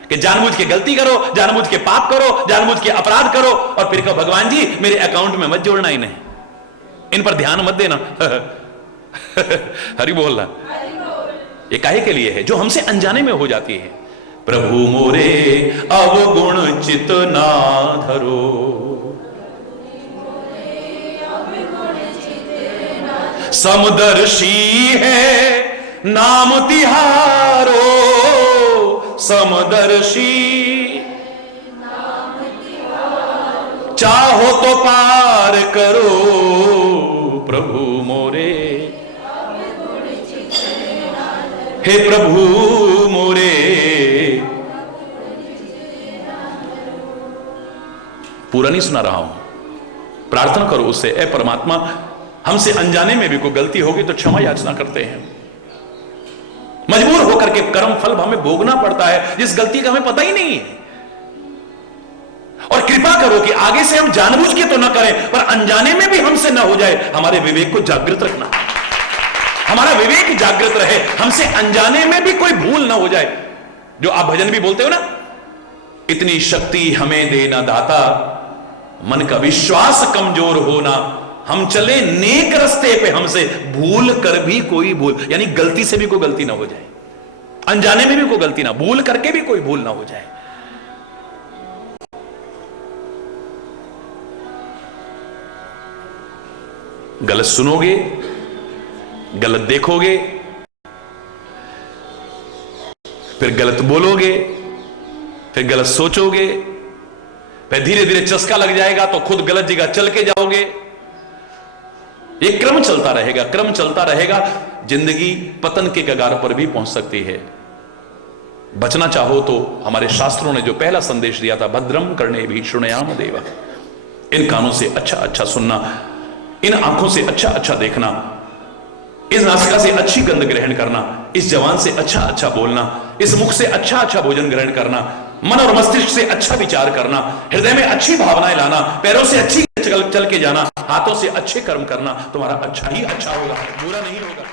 कि जानबूझ के गलती करो, जानबूझ के पाप करो, जानबूझ के अपराध करो और फिर कहो भगवान जी मेरे अकाउंट में मत जोड़ना, इन्हें, इन पर ध्यान मत देना। हरि बोलना। ये काहे के लिए है? जो हमसे अनजाने में हो जाती है। प्रभु मोरे अवगुण चित ना धरो, समदर्शी है नाम तिहारो, समदर्शी चाहो तो पार करो, प्रभु मोरे, हे प्रभु मोरे। पूरा नहीं सुना रहा हूं, प्रार्थना करो उससे, ए परमात्मा हमसे अनजाने में भी कोई गलती होगी तो क्षमा याचना करते हैं। मजबूर होकर के कर्म फल हमें भोगना पड़ता है जिस गलती का हमें पता ही नहीं है। और कृपा करो कि आगे से हम जानबूझ के तो ना करें, पर अनजाने में भी हमसे ना हो जाए। हमारे विवेक को जागृत रखना, हमारा विवेक जागृत रहे, हमसे अनजाने में भी कोई भूल ना हो जाए। जो आप भजन भी बोलते हो ना, इतनी शक्ति हमें देना दाता, मन का विश्वास कमजोर होना, हम चले नेक रास्ते पे, हमसे भूल कर भी कोई भूल, यानी गलती से भी कोई गलती ना हो जाए, अनजाने में भी कोई गलती ना, भूल करके भी कोई भूल ना हो जाए। गलत सुनोगे, गलत देखोगे, फिर गलत बोलोगे, फिर गलत सोचोगे, फिर धीरे धीरे चस्का लग जाएगा तो खुद गलत जगह चल के जाओगे। ये क्रम चलता रहेगा, क्रम चलता रहेगा, जिंदगी पतन के कगार पर भी पहुंच सकती है। बचना चाहो तो हमारे शास्त्रों ने जो पहला संदेश दिया था, भद्रम करणे भी शृणुयाम देवा, इन कानों से अच्छा अच्छा सुनना, इन आंखों से अच्छा अच्छा देखना, इस नासिका से अच्छी गंध ग्रहण करना, इस जवान से अच्छा अच्छा बोलना, इस मुख से अच्छा अच्छा भोजन ग्रहण करना, मन और मस्तिष्क से अच्छा विचार करना, हृदय में अच्छी भावनाएं लाना, पैरों से अच्छी चल के जाना, हाथों से अच्छे कर्म करना, तुम्हारा अच्छा ही अच्छा होगा, बुरा नहीं होगा।